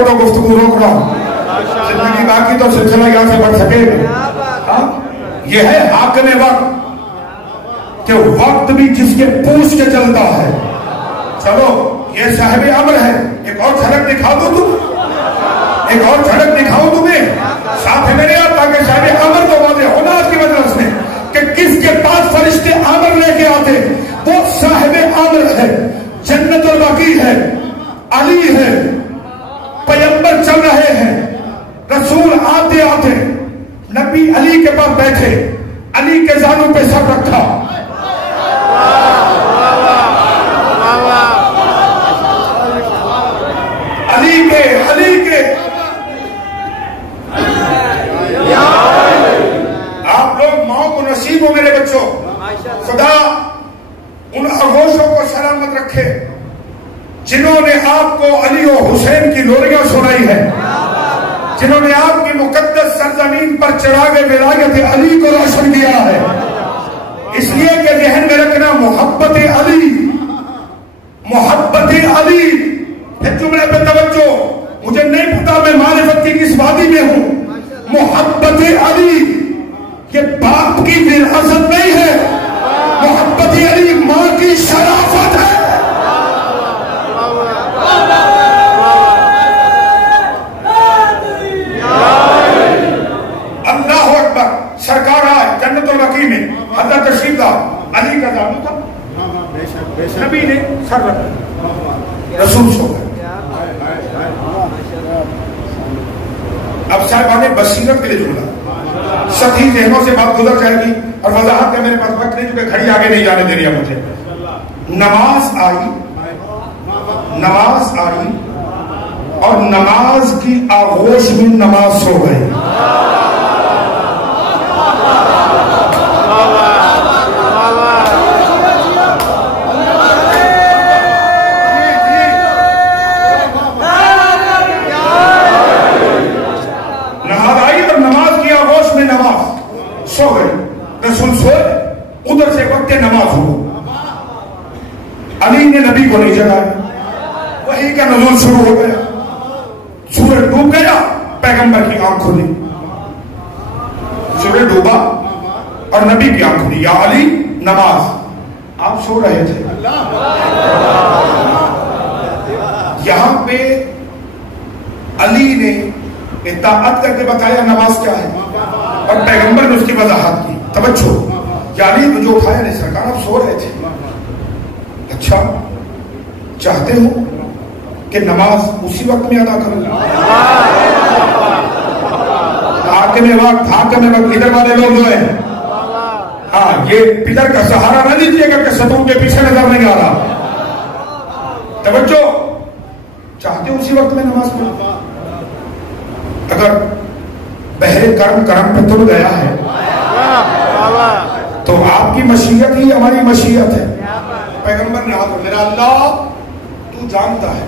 تو گفتگو روک رہا ہوں, زندگی باقی تو سلسلہ یہاں سے بڑھ سکے. یہ ہے حاکم وقت, کہ وقت بھی جس کے پوچھ کے چلتا ہے. چلو یہ صاحب امر ہے. ایک اور جھلک دکھا دو تم, ایک اور جھلک دکھاؤ تمہیں ساتھ میرے یہاں, تاکہ صاحب امر تو واضح ہونا آج کی مجلس میں کہ کس کے پاس فرشتے امر لے کے آتے. وہ صاحب امر ہے, جنت البقیع ہے, علی ہے, پیغمبر چل رہے ہیں, رسول آتے آتے نبی علی کے پاس بیٹھے, علی کے زانوں پہ سر رکھا. علی کے آپ لوگ ماؤں کو نصیب ہو میرے بچوں, خدا ان آغوشوں کو سلامت رکھے جنہوں نے آپ کو علی و حسین کی لوریاں سنائی ہے, جنہوں نے آپ کی مقدس سرزمین پر چراغ ولایت علی کو روشن کیا ہے. اس لیے کہ ذہن میں رکھنا, محبت علی, محبت علی. پھر جملے پہ توجہ, مجھے نہیں پتا میں معرفت کی کس وادی میں ہوں. محبت علی یہ باپ کی وراثت نہیں ہے, محبت علی ماں کی شرافت ہے. اب صاحبان بصیرت کے لیے جملہ، سطحی ذہنوں سے بات گزر جائے گی اور وضاحت کا میرے پاس وقت نہیں چونکہ گھڑی آگے نہیں جانے دے رہی ہے مجھے. نماز آئی اور نماز کی آغوش میں نماز سو گئی. سو گئے، رسول سوئے، ادھر سے وقت نماز ہو. علی نے نبی کو نہیں جگایا، وحی کا نزول شروع ہو گیا، سورج ڈوب گیا، پیغمبر کی آنکھ کھلی، سورج ڈوبا اور نبی کی آنکھ کھلی. یا علی نماز. آپ سو رہے تھے. یہاں پہ علی نے اطاعت کر کے بتایا نماز کیا ہے اور پیغمبر نے اس کی وضاحت کی. توجہ، یعنی جو اٹھایا نہیں سرکار آپ سو رہے تھے. اچھا چاہتے ہو کہ نماز اسی وقت میں ادا کروں؟ حاکم وقت ادھر والے لوگ جو ہیں، ہاں یہ پلر کا سہارا نہ لیجیے گا کہ ستون کے پیچھے نظر نہیں آ رہا. توجہ، چاہتے ہو اسی وقت میں نماز پڑھوں؟ اگر بحر کرم پہ تل گیا ہے تو آپ کی مشیت ہی ہماری مشیت ہے. پیغمبر نے ہاتھ میرا اللہ تو جانتا ہے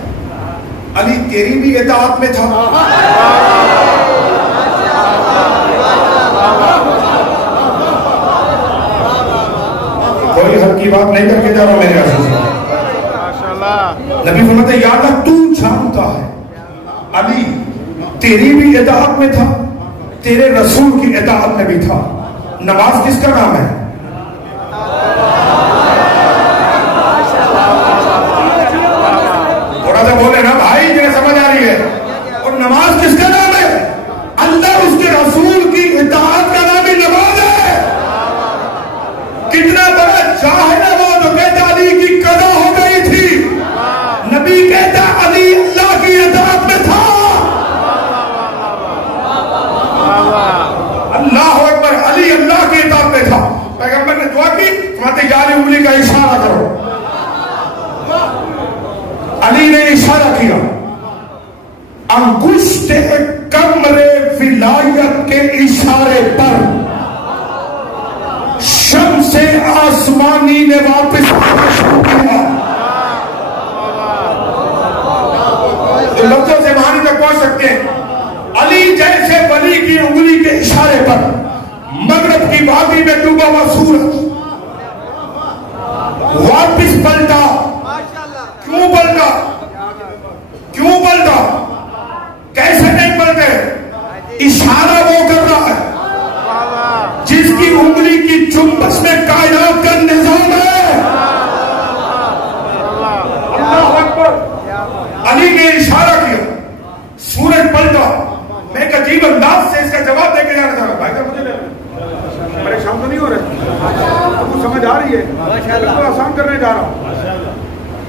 علی تیری بھی اطاعت میں تھا، کوئی ہلکی بات نہیں کر کے جا رہا میرے عزیز. نبی فرماتے ہیں یا اللہ تو جانتا ہے علی تیری بھی اطاعت میں تھا، تیرے رسول کی اطاعت میں بھی تھا. نماز کس کا نام ہے؟ تھوڑا سا بولے نا بھائی، جنہیں سمجھ آ رہی ہے. اور نماز کس کا نام ہے؟ اللہ اس کے رسول کی اطاعت کا نام ہی نماز ہے. کتنا بڑا جاہل ہے وہ جو کہتا علی کی قضا ہو گئی تھی. نبی کہتا علی اللہ کی اطاعت میں تھا. اللہ اکبر، علی اللہ کی اطاعت میں تھا. پیغمبر نے دعا کی، فرماتے یا علی انگلی کا اشارہ کرو. علی نے اشارہ کیا، انگشت کمر ولایت کے اشارے پر شمس آسمانی نے واپس شروع کیا. جو لفظوں سے معنی تک پہنچ سکتے ہیں. علی جیسے ولی کی انگلی کے اشارے پر مغرب کی وادی میں ڈوبا ہوا سورج واپس پلٹا. کیوں پلٹا؟ کیوں پلٹا؟ کیسے نہیں پلٹے؟ اشارہ وہ کر رہا ہے جس کی انگلی کی جنبش میں کائنات کا نظام ہے. اللہ اکبر. علی نے اشارہ کیا، سورج پلٹا. میں ایک عجیب انداز سے اس کا جواب دے کے جانا چاہ رہا ہوں. بھائی صاحب مجھے پریشان تو نہیں ہو رہے؟ آپ کو سمجھ آ رہی ہے؟ بالکل آسان کرنے جا رہا ہوں.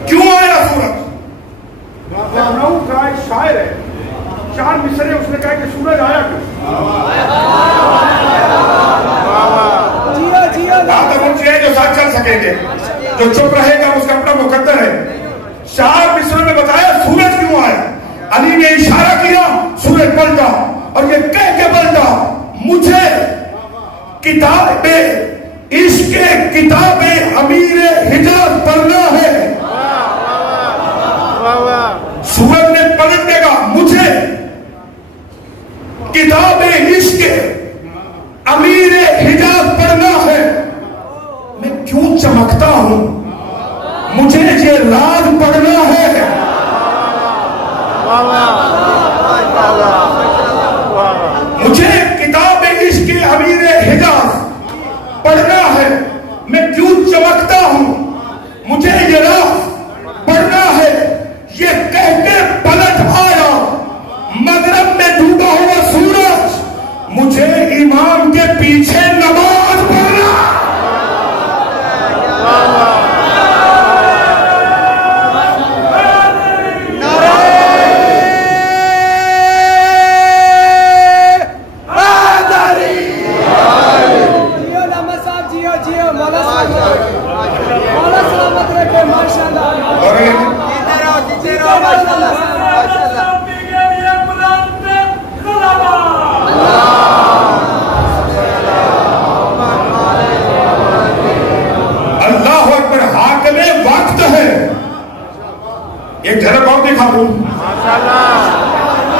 کیوں آیا سورج؟ لکھنؤ کا ایک شاعر ہے، 4 مصرے اس نے کہا کہ سورج آیا کیوں؟ بات اب ان سے ہے جو ساتھ چل سکیں گے، جو چپ رہے گا اس کا اپنا مقدر ہے. 4 مصروں میں بتایا سورج کیوں آیا. علی نے اشارہ کیا، سورج پلٹا اور یہ کہہ کے پلٹا مجھے کتاب عشق کتاب امیر حجاز پڑھنا ہے. سورج نے پلٹنے کا مجھے کتاب عشق امیر حجاز پڑھنا ہے. میں کیوں چمکتا ہوں؟ مجھے یہ راز پڑھنا ہے. مجھے کتاب عشق امیر حجاز پڑھنا ہے. میں کیوں چمکتا ہوں؟ مجھے یہ راز پڑھنا ہے. یہ کہہ کے پلٹ آیا مغرب میں ڈوبا ہوا سورج. مجھے امام کے پیچھے نماز پڑھنا.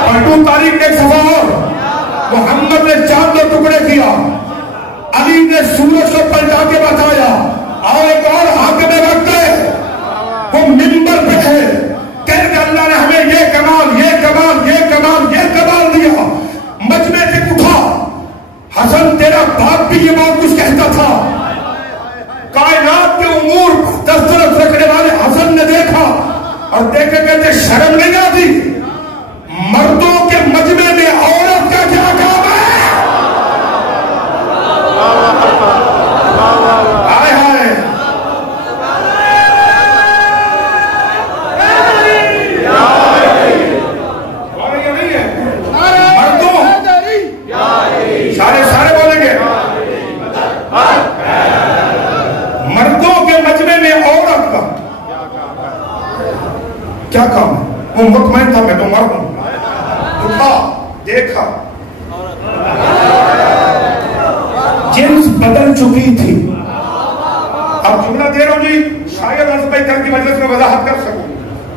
پلٹو تاریخ کے ایک صفحہ اور، محمد نے چاند کو ٹکڑے کیا، علی نے سورج کو پلٹا کے بتایا، اور ایک اور حاکم وقت ہے وہ منبر پہ ہے کہ اللہ نے ہمیں یہ کمال یہ کمال یہ کمال یہ کمال دیا، مجمع سے اٹھا، حسن تیرا باپ بھی یہ بات کچھ کہتا تھا، کائنات کے امور دسترس رکھنے والے حسن نے دیکھا اور دیکھے کہتے شرم نہیں آتی، مردوں کے مجمع میں عورت کا کیا کام ہے؟ آئے ہائے مردوں سارے بولیں گے، مردوں کے مجمع میں عورت کا کیا کام ہے؟ وہ مطمئن تھا میں تو مرد ہوں، اٹھا دیکھا جنس بدل چکی تھی۔ اب جملہ دے رہا ہوں جی، شاید آج میں کل کی مجلس میں وضاحت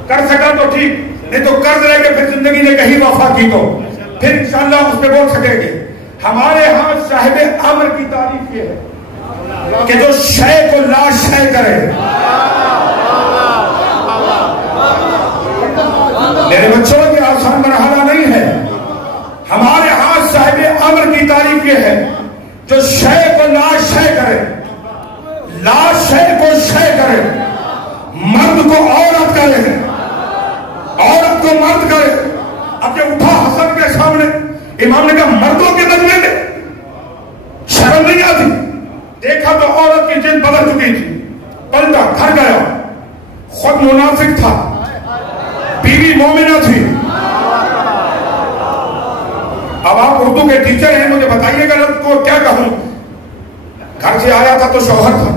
کر سکا تو ٹھیک، نہیں تو قرض رہ کے پھر زندگی نے کہیں وفا کی تو پھر انشاءاللہ اس پہ بول سکیں گے۔ ہمارے ہاں صاحب امر کی تعریف یہ ہے کہ جو شے کو لا شے کرے۔ میرے بچوں یہ آسان مرحلہ نہیں ہے، ہمارے ہاں صاحب امر کی تعریف یہ ہے جو شے کو لا شے کرے، لا شے کو شے کرے، مرد کو عورت کرے، عورت کو مرد کرے۔ اب یہ اٹھا حسن کے سامنے، امام نے کہا مردوں کے مجمع میں شرم نہیں آتی؟ دیکھا تو عورت کی جن بدل چکی تھی، پلٹا گھر گیا، خود منافق تھا، بیوی مومنہ تھی۔ اب آپ اردو کے ٹیچر ہیں، مجھے بتائیے گا لفظ کو کیا کہوں؟ گھر سے آیا تھا تو شوہر تھا،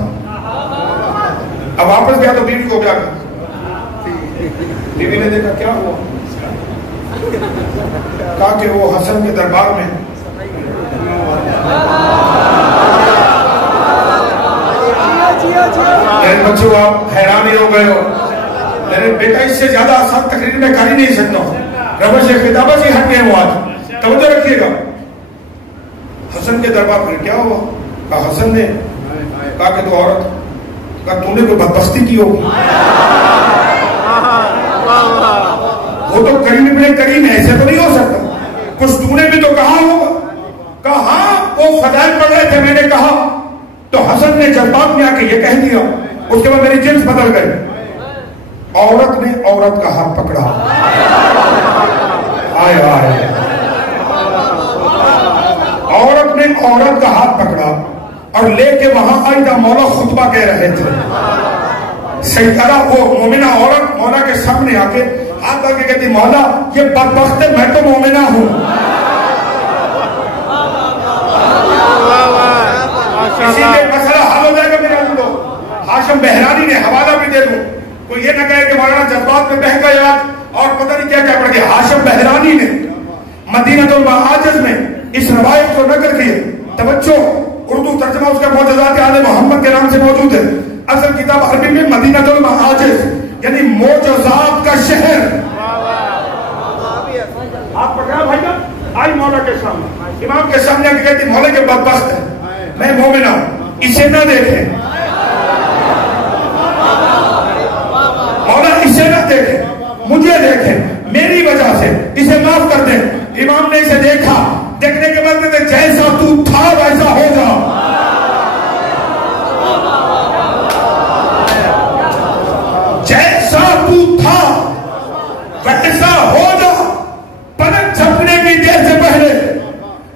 اب واپس گیا تو بیوی کو کیا کہا؟ بیوی نے دیکھا کیا ہوا، کہا کہ وہ حسن کے دربار میں میرے بچوں آپ حیران ہی ہو گئے ہو، میرے بیٹا اس سے زیادہ آسان تقریر میں کر ہی نہیں سکتا ہوں، روش خطابہ سے ہٹ گئے ہوں آج، توجہ رکھیے گا۔ حسن کے دربار میں کیا ہوا؟ کہا حسن نے کہا کہ تو عورت، کہا تو نے کوئی بدبختی کی ہوگی، وہ تو کریم ابن کریم ایسے تو نہیں ہو سکتا، کچھ تو نے بھی تو کہا ہوگا۔ کہا ہاں وہ فضائل پڑھ رہے تھے، میں نے کہا تو حسن نے جذبات میں آ کے یہ کہہ دیا، اس کے بعد میری جنس بدل گئے۔ عورت نے عورت کا ہاتھ پکڑا، آئے آئے، عورت نے عورت کا ہاتھ پکڑا اور لے کے وہاں آئیدہ مولا خطبہ کہہ رہے تھے، سیدہ وہ مومنہ عورت مولا کے سامنے آ کے ہاتھ آ کے کہتی مولا یہ بدبخت ہے، میں تو مومنہ ہوں۔ اسی لیے مسئلہ حل ہو جائے گا میرے لوگ۔ ہاشم بہرانی نے حوالہ بھی دے دوں، کوئی یہ نہ کہے کہ مولانا جذبات میں بہہ گئے آج اور پتہ نہیں کیا کیا پڑھ گیا۔ ہاشم بہرانی نے مدینہ المعاجز میں اس روایت کو نقل کیے، توجہ اردو ترجمہ اس کا معجزات آل محمد کے نام سے موجود ہے، اصل کتاب عربی میں مدینہ المعاجز یعنی معجزات کا شہر۔ آپ پکڑا بھائی آئی مولا کے سامنے، امام کے سامنے آ کے کہتی مولا کے بدبخت ہے، میں مومنہ ہوں، اسے نہ دیکھیں مولا، اسے نہ دیکھیں، مجھے دیکھیں، میری وجہ سے اسے معاف کر دیں۔ امام نے اسے دیکھا، دیکھنے کے بعد کہتے جیسا تو تھا ویسا ہو جا، جیسا تو تھا ویسا ہو جا۔ پلک جھپنے کی دیر سے پہلے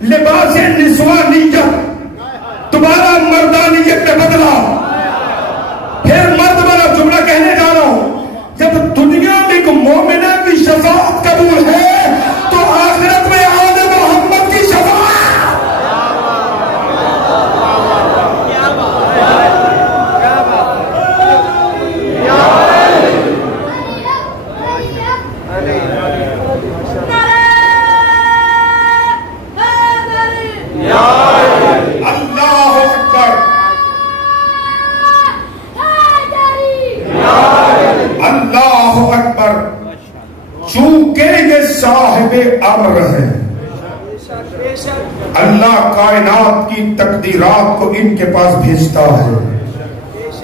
لباس نسوانیت دوبارہ مردانیت میں بدلا، پھر مرد والا جملہ کہنے جا رہا ہوں، جب دنیا میں ایک مومنہ کی شفاعت قبول ہے تو آخرت میں آل محمد کی شفاعت۔ امر ہیں. اللہ کائنات کی تقدیرات کو ان کے پاس بھیجتا ہے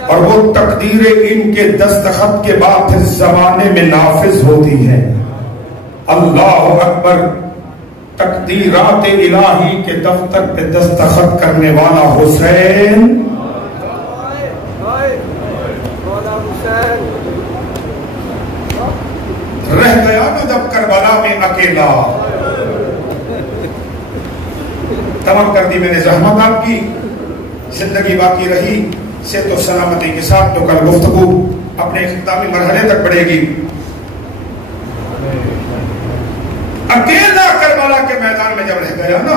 اور وہ تقدیریں ان کے دستخط کے بعد پھر زمانے میں نافذ ہوتی ہیں. اللہ اکبر. تقدیرات الہی کے دفتر پہ دستخط کرنے والا حسین رہ گیا نا جب کربلا میں اکیلا. تمام کر دی میں نے زحمت آپ کی. زندگی باقی رہی سے تو سلامتی کے ساتھ تو کل گفتگو اپنے اختتامی مرحلے تک بڑھے گی. اکیلا کربلا کے میدان میں جب رہ گیا نا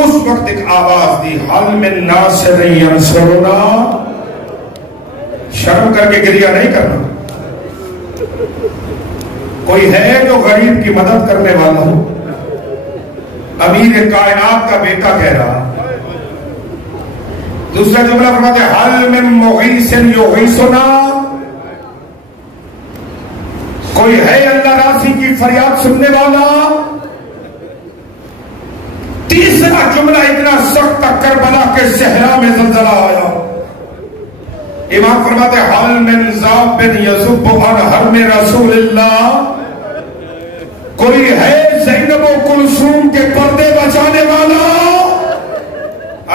اس وقت ایک آواز دی حل من ناصر ینصرنا. شرم کر کے گریہ نہیں کرنا. کوئی ہے جو غریب کی مدد کرنے والا ہو. امیر کائنات کا بیٹا کہہ رہا. دوسرا جملہ فرماتے ہیں حل من مغیث یغیثنا. کوئی ہے اللہ راضی کی فریاد سننے والا. تیسرا جملہ اتنا سخت کربلا کے صحرا میں زلزلہ آیا. امام فرماتے ہیں حل من ذاب یذب عن حرم رسول اللہ. کوئی ہے زینب و کلثوم کے پردے بچانے والا.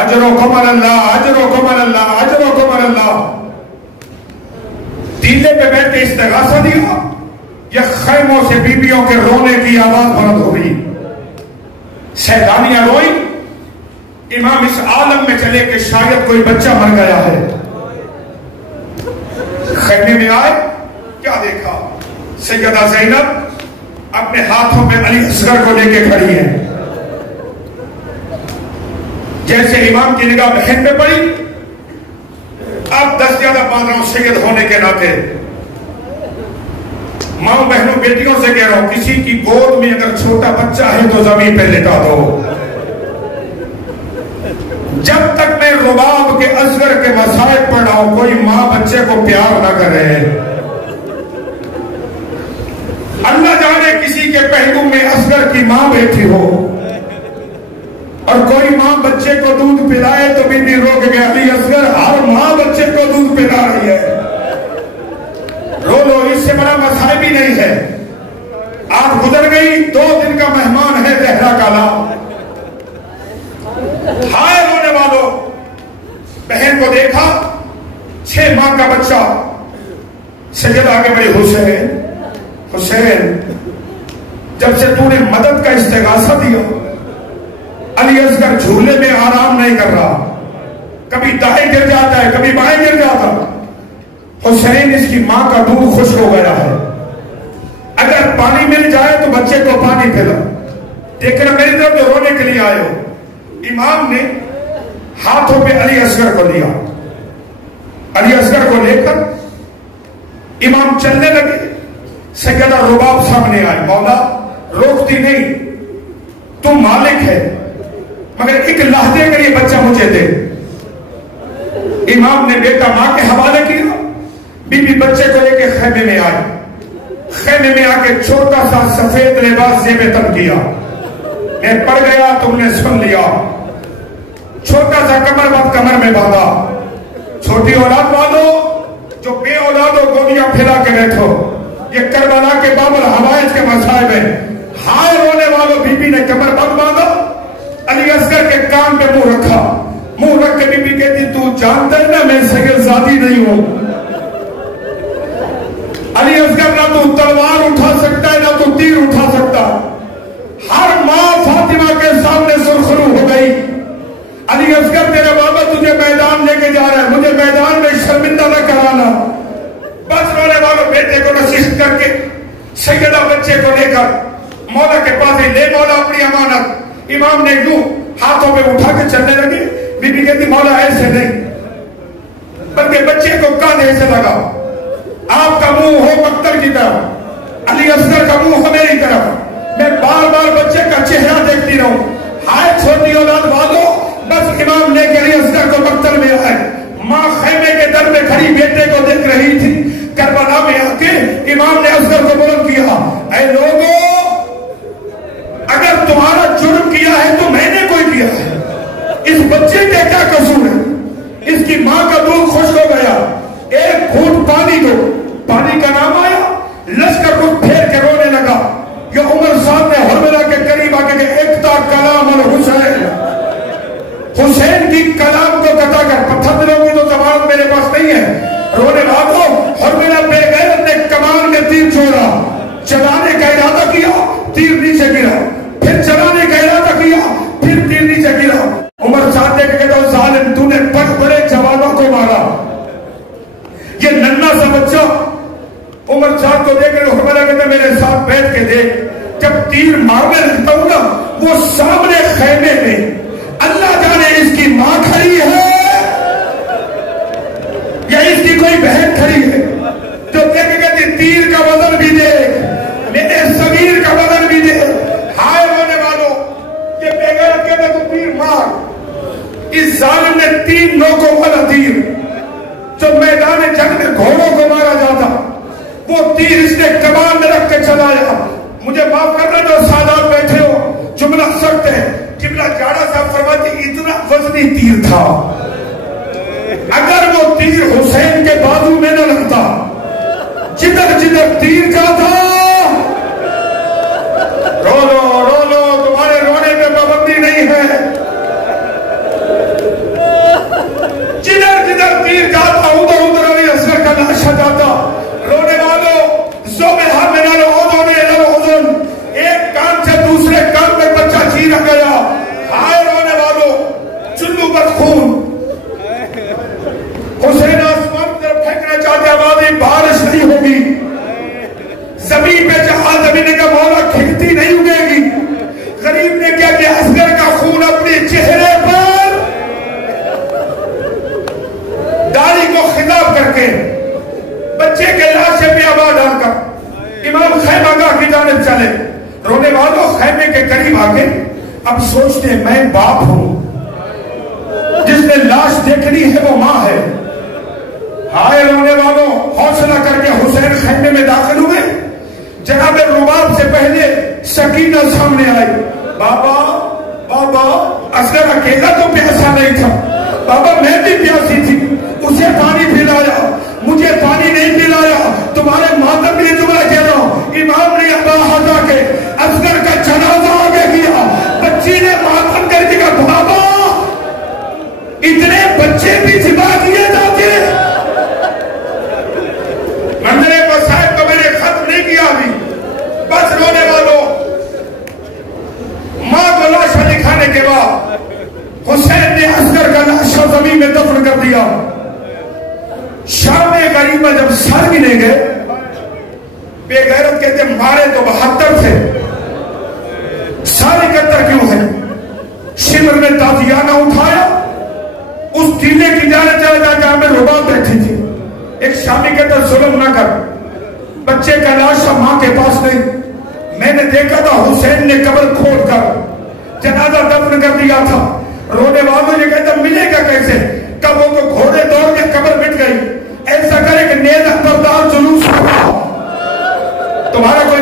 اجرکم اللہ اجرکم اللہ اجرکم اللہ. ٹیلے پہ بیٹھ کے استغاثہ دیا یا خیموں سے بیبیوں کے رونے کی آواز بلند ہو گئی. سیدانیاں روئی. امام اس عالم میں چلے کہ شاید کوئی بچہ مر گیا ہے. خیمے میں آئے کیا دیکھا؟ سیدہ زینب اپنے ہاتھوں میں علی اصغر کو لے کے کھڑی ہے. جیسے امام کی نگاہ بہن پہ پڑی. اب دس زیادہ باندھ رہا ہوں سید ہونے کے ناطے. ماں بہنوں بیٹیوں سے کہہ رہا ہوں کسی کی گود میں اگر چھوٹا بچہ ہے تو زمین پہ لٹا دو. جب تک میں رباب کے اصغر کے مسائل پڑھ رہا ہوں کوئی ماں بچے کو پیار نہ کرے. اللہ جانے کسی کے پہلو میں اصغر کی ماں بیٹھی ہو اور کوئی ماں بچے کو دودھ پلائے تو بی بی رو کے علی اصغر ہر ماں بچے کو دودھ پلا رہی ہے. رو لو اس سے بڑا مسائل بھی نہیں ہے. آپ گزر گئی 2 دن کا مہمان ہے زہرا کالا. ہائے رونے والوں. بہن کو دیکھا 6 ماہ کا بچہ. سید آگے بڑی حسین حسین جب سے تو نے مدد کا استغاثہ دیا علی اصغر جھولے میں آرام نہیں کر رہا. کبھی دائیں گر جاتا ہے کبھی بائیں گر جاتا. حسین اس کی ماں کا دودھ خشک ہو گیا ہے. اگر پانی مل جائے تو بچے کو پانی پلا. دیکھنا میری طرف تو رونے کے لیے آئے ہو. امام نے ہاتھوں پہ علی اصغر کو لیا. علی اصغر کو لے کر امام چلنے لگے. سیدہ رباب سامنے آئی. مولا روکتی نہیں تو مالک ہے مگر ایک لحظے کے لیے بچہ مجھے دے. امام نے بیٹا ماں کے حوالے کیا. بی بی بچے کو لے کے خیمے میں آئی. خیمے میں آ کے چھوٹا سا سفید لباس زیب تن کیا. میں پڑ گیا تم نے سن لیا. چھوٹا سا کمر بند کمر میں باندھا. چھوٹی اولاد والوں جو بے اولاد و گولیاں پھیلا کے بیٹھو یہ کربلا کے بابل حوائج کے مصائب ہیں. ہائے رونے والوں بی بی نے کمر بند باندھا. علی اصغر کے کان پہ منہ رکھا. منہ رکھ کے بی بی کہتی تو جانتا ہے نا میں سید زادی نہیں ہوں. علی اصغر نہ تو تلوار اٹھا سکتا ہے نہ تو تیر اٹھا سکتا. ہر ماں فاطمہ کے سامنے سرخرو ہو گئی. علی اصغر تیرا بابا تجھے میدان لے کے جا رہا ہے مجھے میدان میں شرمندہ نہ کرانا. بس رونے والوں بیٹے کو نصیحت کر کے سیدہ بچے کو لے کر مولا کے پاس لے مولا اپنی امانت. امام نے یوں ہاتھوں پہ اٹھا کے چلنے لگے. بی بی کہتی مولا ایسے نہیں بلکہ بچے کو کاندھے سے لگا. آپ کا منہ ہو مقتل کی طرف علی اصغر کا منہ ہو میری طرف. میں بار بار بچے کا چہرہ دیکھتی رہوں. ہائے چھوٹی اولاد والوں بس امام لے کے علی اصغر کو مقتل میں آئے. ماں خیمے کے در میں کھڑی بیٹے کو دیکھ رہی تھی. کربلا میں آ کے امام نے اصغر کو بلند کیا، اے لوگوں اگر تمہارا جرم کیا ہے تو میں نے کوئی کیا ہے، اس بچے کا کیا قصور ہے؟ اس کی ماں کا دودھ خشک ہو گیا، ایک گھونٹ پانی دو، پانی کا نام آیا، لشکر کو پھیر کے رونے لگا۔ یہ عمر صاحب نے حرملہ کے قریب آ کے اقطع کلام الحسین، حسین کی کلام کو قطع کر، پتھر دلوں کی تو زبان میرے پاس نہیں ہے، رونے لگا۔ حرملہ بے غیرت نے کمان میں تیر چھوڑا، چلانے کا ارادہ کیا، تیر نیچے گرا، پھر چلانے کا ارادہ کیا، پھر تیر نیچے گرا۔ عمر صاحب نے کہا ظالم تو نے بڑے بڑے جوانوں کو مارا، یہ ننھا سا بچہ عمر صاحب کو دیکھ کر حرملہ کہتا میرے ساتھ بیٹھ کے دیکھ، جب تیر مارنے لگتا ہوں نا وہ سامنے خیمے میں اللہ جانے اس کی ماں کھڑی ہے یا اس کی کوئی بہن کھڑی ہے، جو دیکھ کہتی تیر کا وزن بھی دے، میرے صغیر کا وزن بھی دے۔ ہائے رونے والوں، یہ بے غیرت کہتا تو تیر مار۔ اس ظالم نے 3 لوگوں والا تیر جو میدان جنگ میں گھوڑوں کو مارا جاتا، وہ تیر اس نے کمان میں رکھ کے چلایا۔ مجھے معاف کرنا جو سادات بیٹھے ہو، جملہ سخت ہے، قبلہ جاڑا صاحب فرماتے اتنا وزنی تیر تھا، اگر وہ تیر حسین کے بازو میں نہ لگتا، جدھر جدھر تیر جاتا، رو لو تمہارے رونے میں پابندی نہیں ہے، جدھر جدھر تیر جاتا ادھر ادھر علی اصغر کا لاشا جاتا۔ رونے والوں زوبہا میں نہ لو اذن، ایک کان سے دوسرے کان میں بچہ چیرا گیا۔ ہائے رونے والوں، چلو پر خون، حسین آسمان کی طرف پھینکنا چاہتے، آوازیں بارش نہیں ہوگی، زمین پہ جہاں زمین کا مولا کھلتی نہیں اگے گی۔ غریب نے کیا کہ اصغر کا خون اپنے چہرے پر داڑھی کو خطاب کر کے بچے کے لاشے پہ آواز ڈال کر امام خیمہ گاہ کی جانب چلے۔ رونے والوں خیمے کے قریب آ کے اب سوچتے میں باپ ہوں، جس نے لاش دیکھنی ہے وہ ماں ہے۔ ہائے رونے والوں، حوصلہ کر کے حسین خیمے میں داخل ہوئے۔ جناب رباب سے پہلے سکینہ سامنے آئی، بابا اصغر اکیلا تو پیاسا نہیں تھا، بابا میں بھی پیاسی تھی، اسے پانی پلایا، مجھے پانی نہیں پلایا، تمہارے ماتم میں جملہ کہہ رہا ہوں۔ امام نے ابا کے اصغر کا جنازہ آگے کیا، بچی نے ماتم کر کے کہا بابا اتنے بچے بھی ذبح کیے جاتے۔ منظر مسائب کو میں نے ختم نہیں کیا ابھی، بس رونے والوں، ماں کو لاشا دکھانے کے بعد حسین نے اصغر کا لاشا زمین میں دفن کر دیا۔ شام غریب میں جب سر بھی نہیں گئے، بے غیرت کہتے مارے تو 72 تھے، سارے 71 کیوں ہے؟ شمر نے تازیانہ اٹھایا، اس ٹیلے کی جانب چلا جا جہاں میں رباب بیٹھی تھی۔ ایک شامی کہتا ظلم نہ کر، بچے کا لاشا ماں کے پاس نہیں، میں نے دیکھا تھا حسین نے قبر کھود کر جنازہ دفن کر دیا تھا۔ رونے والوں یہ کہتا ملے گا کیسے؟ کب وہ تو گھوڑے دوڑ کے قبر مٹ گئی، ایسا کرے کہ نیزہ بردار جلوس ہوا، تمہارا کوئی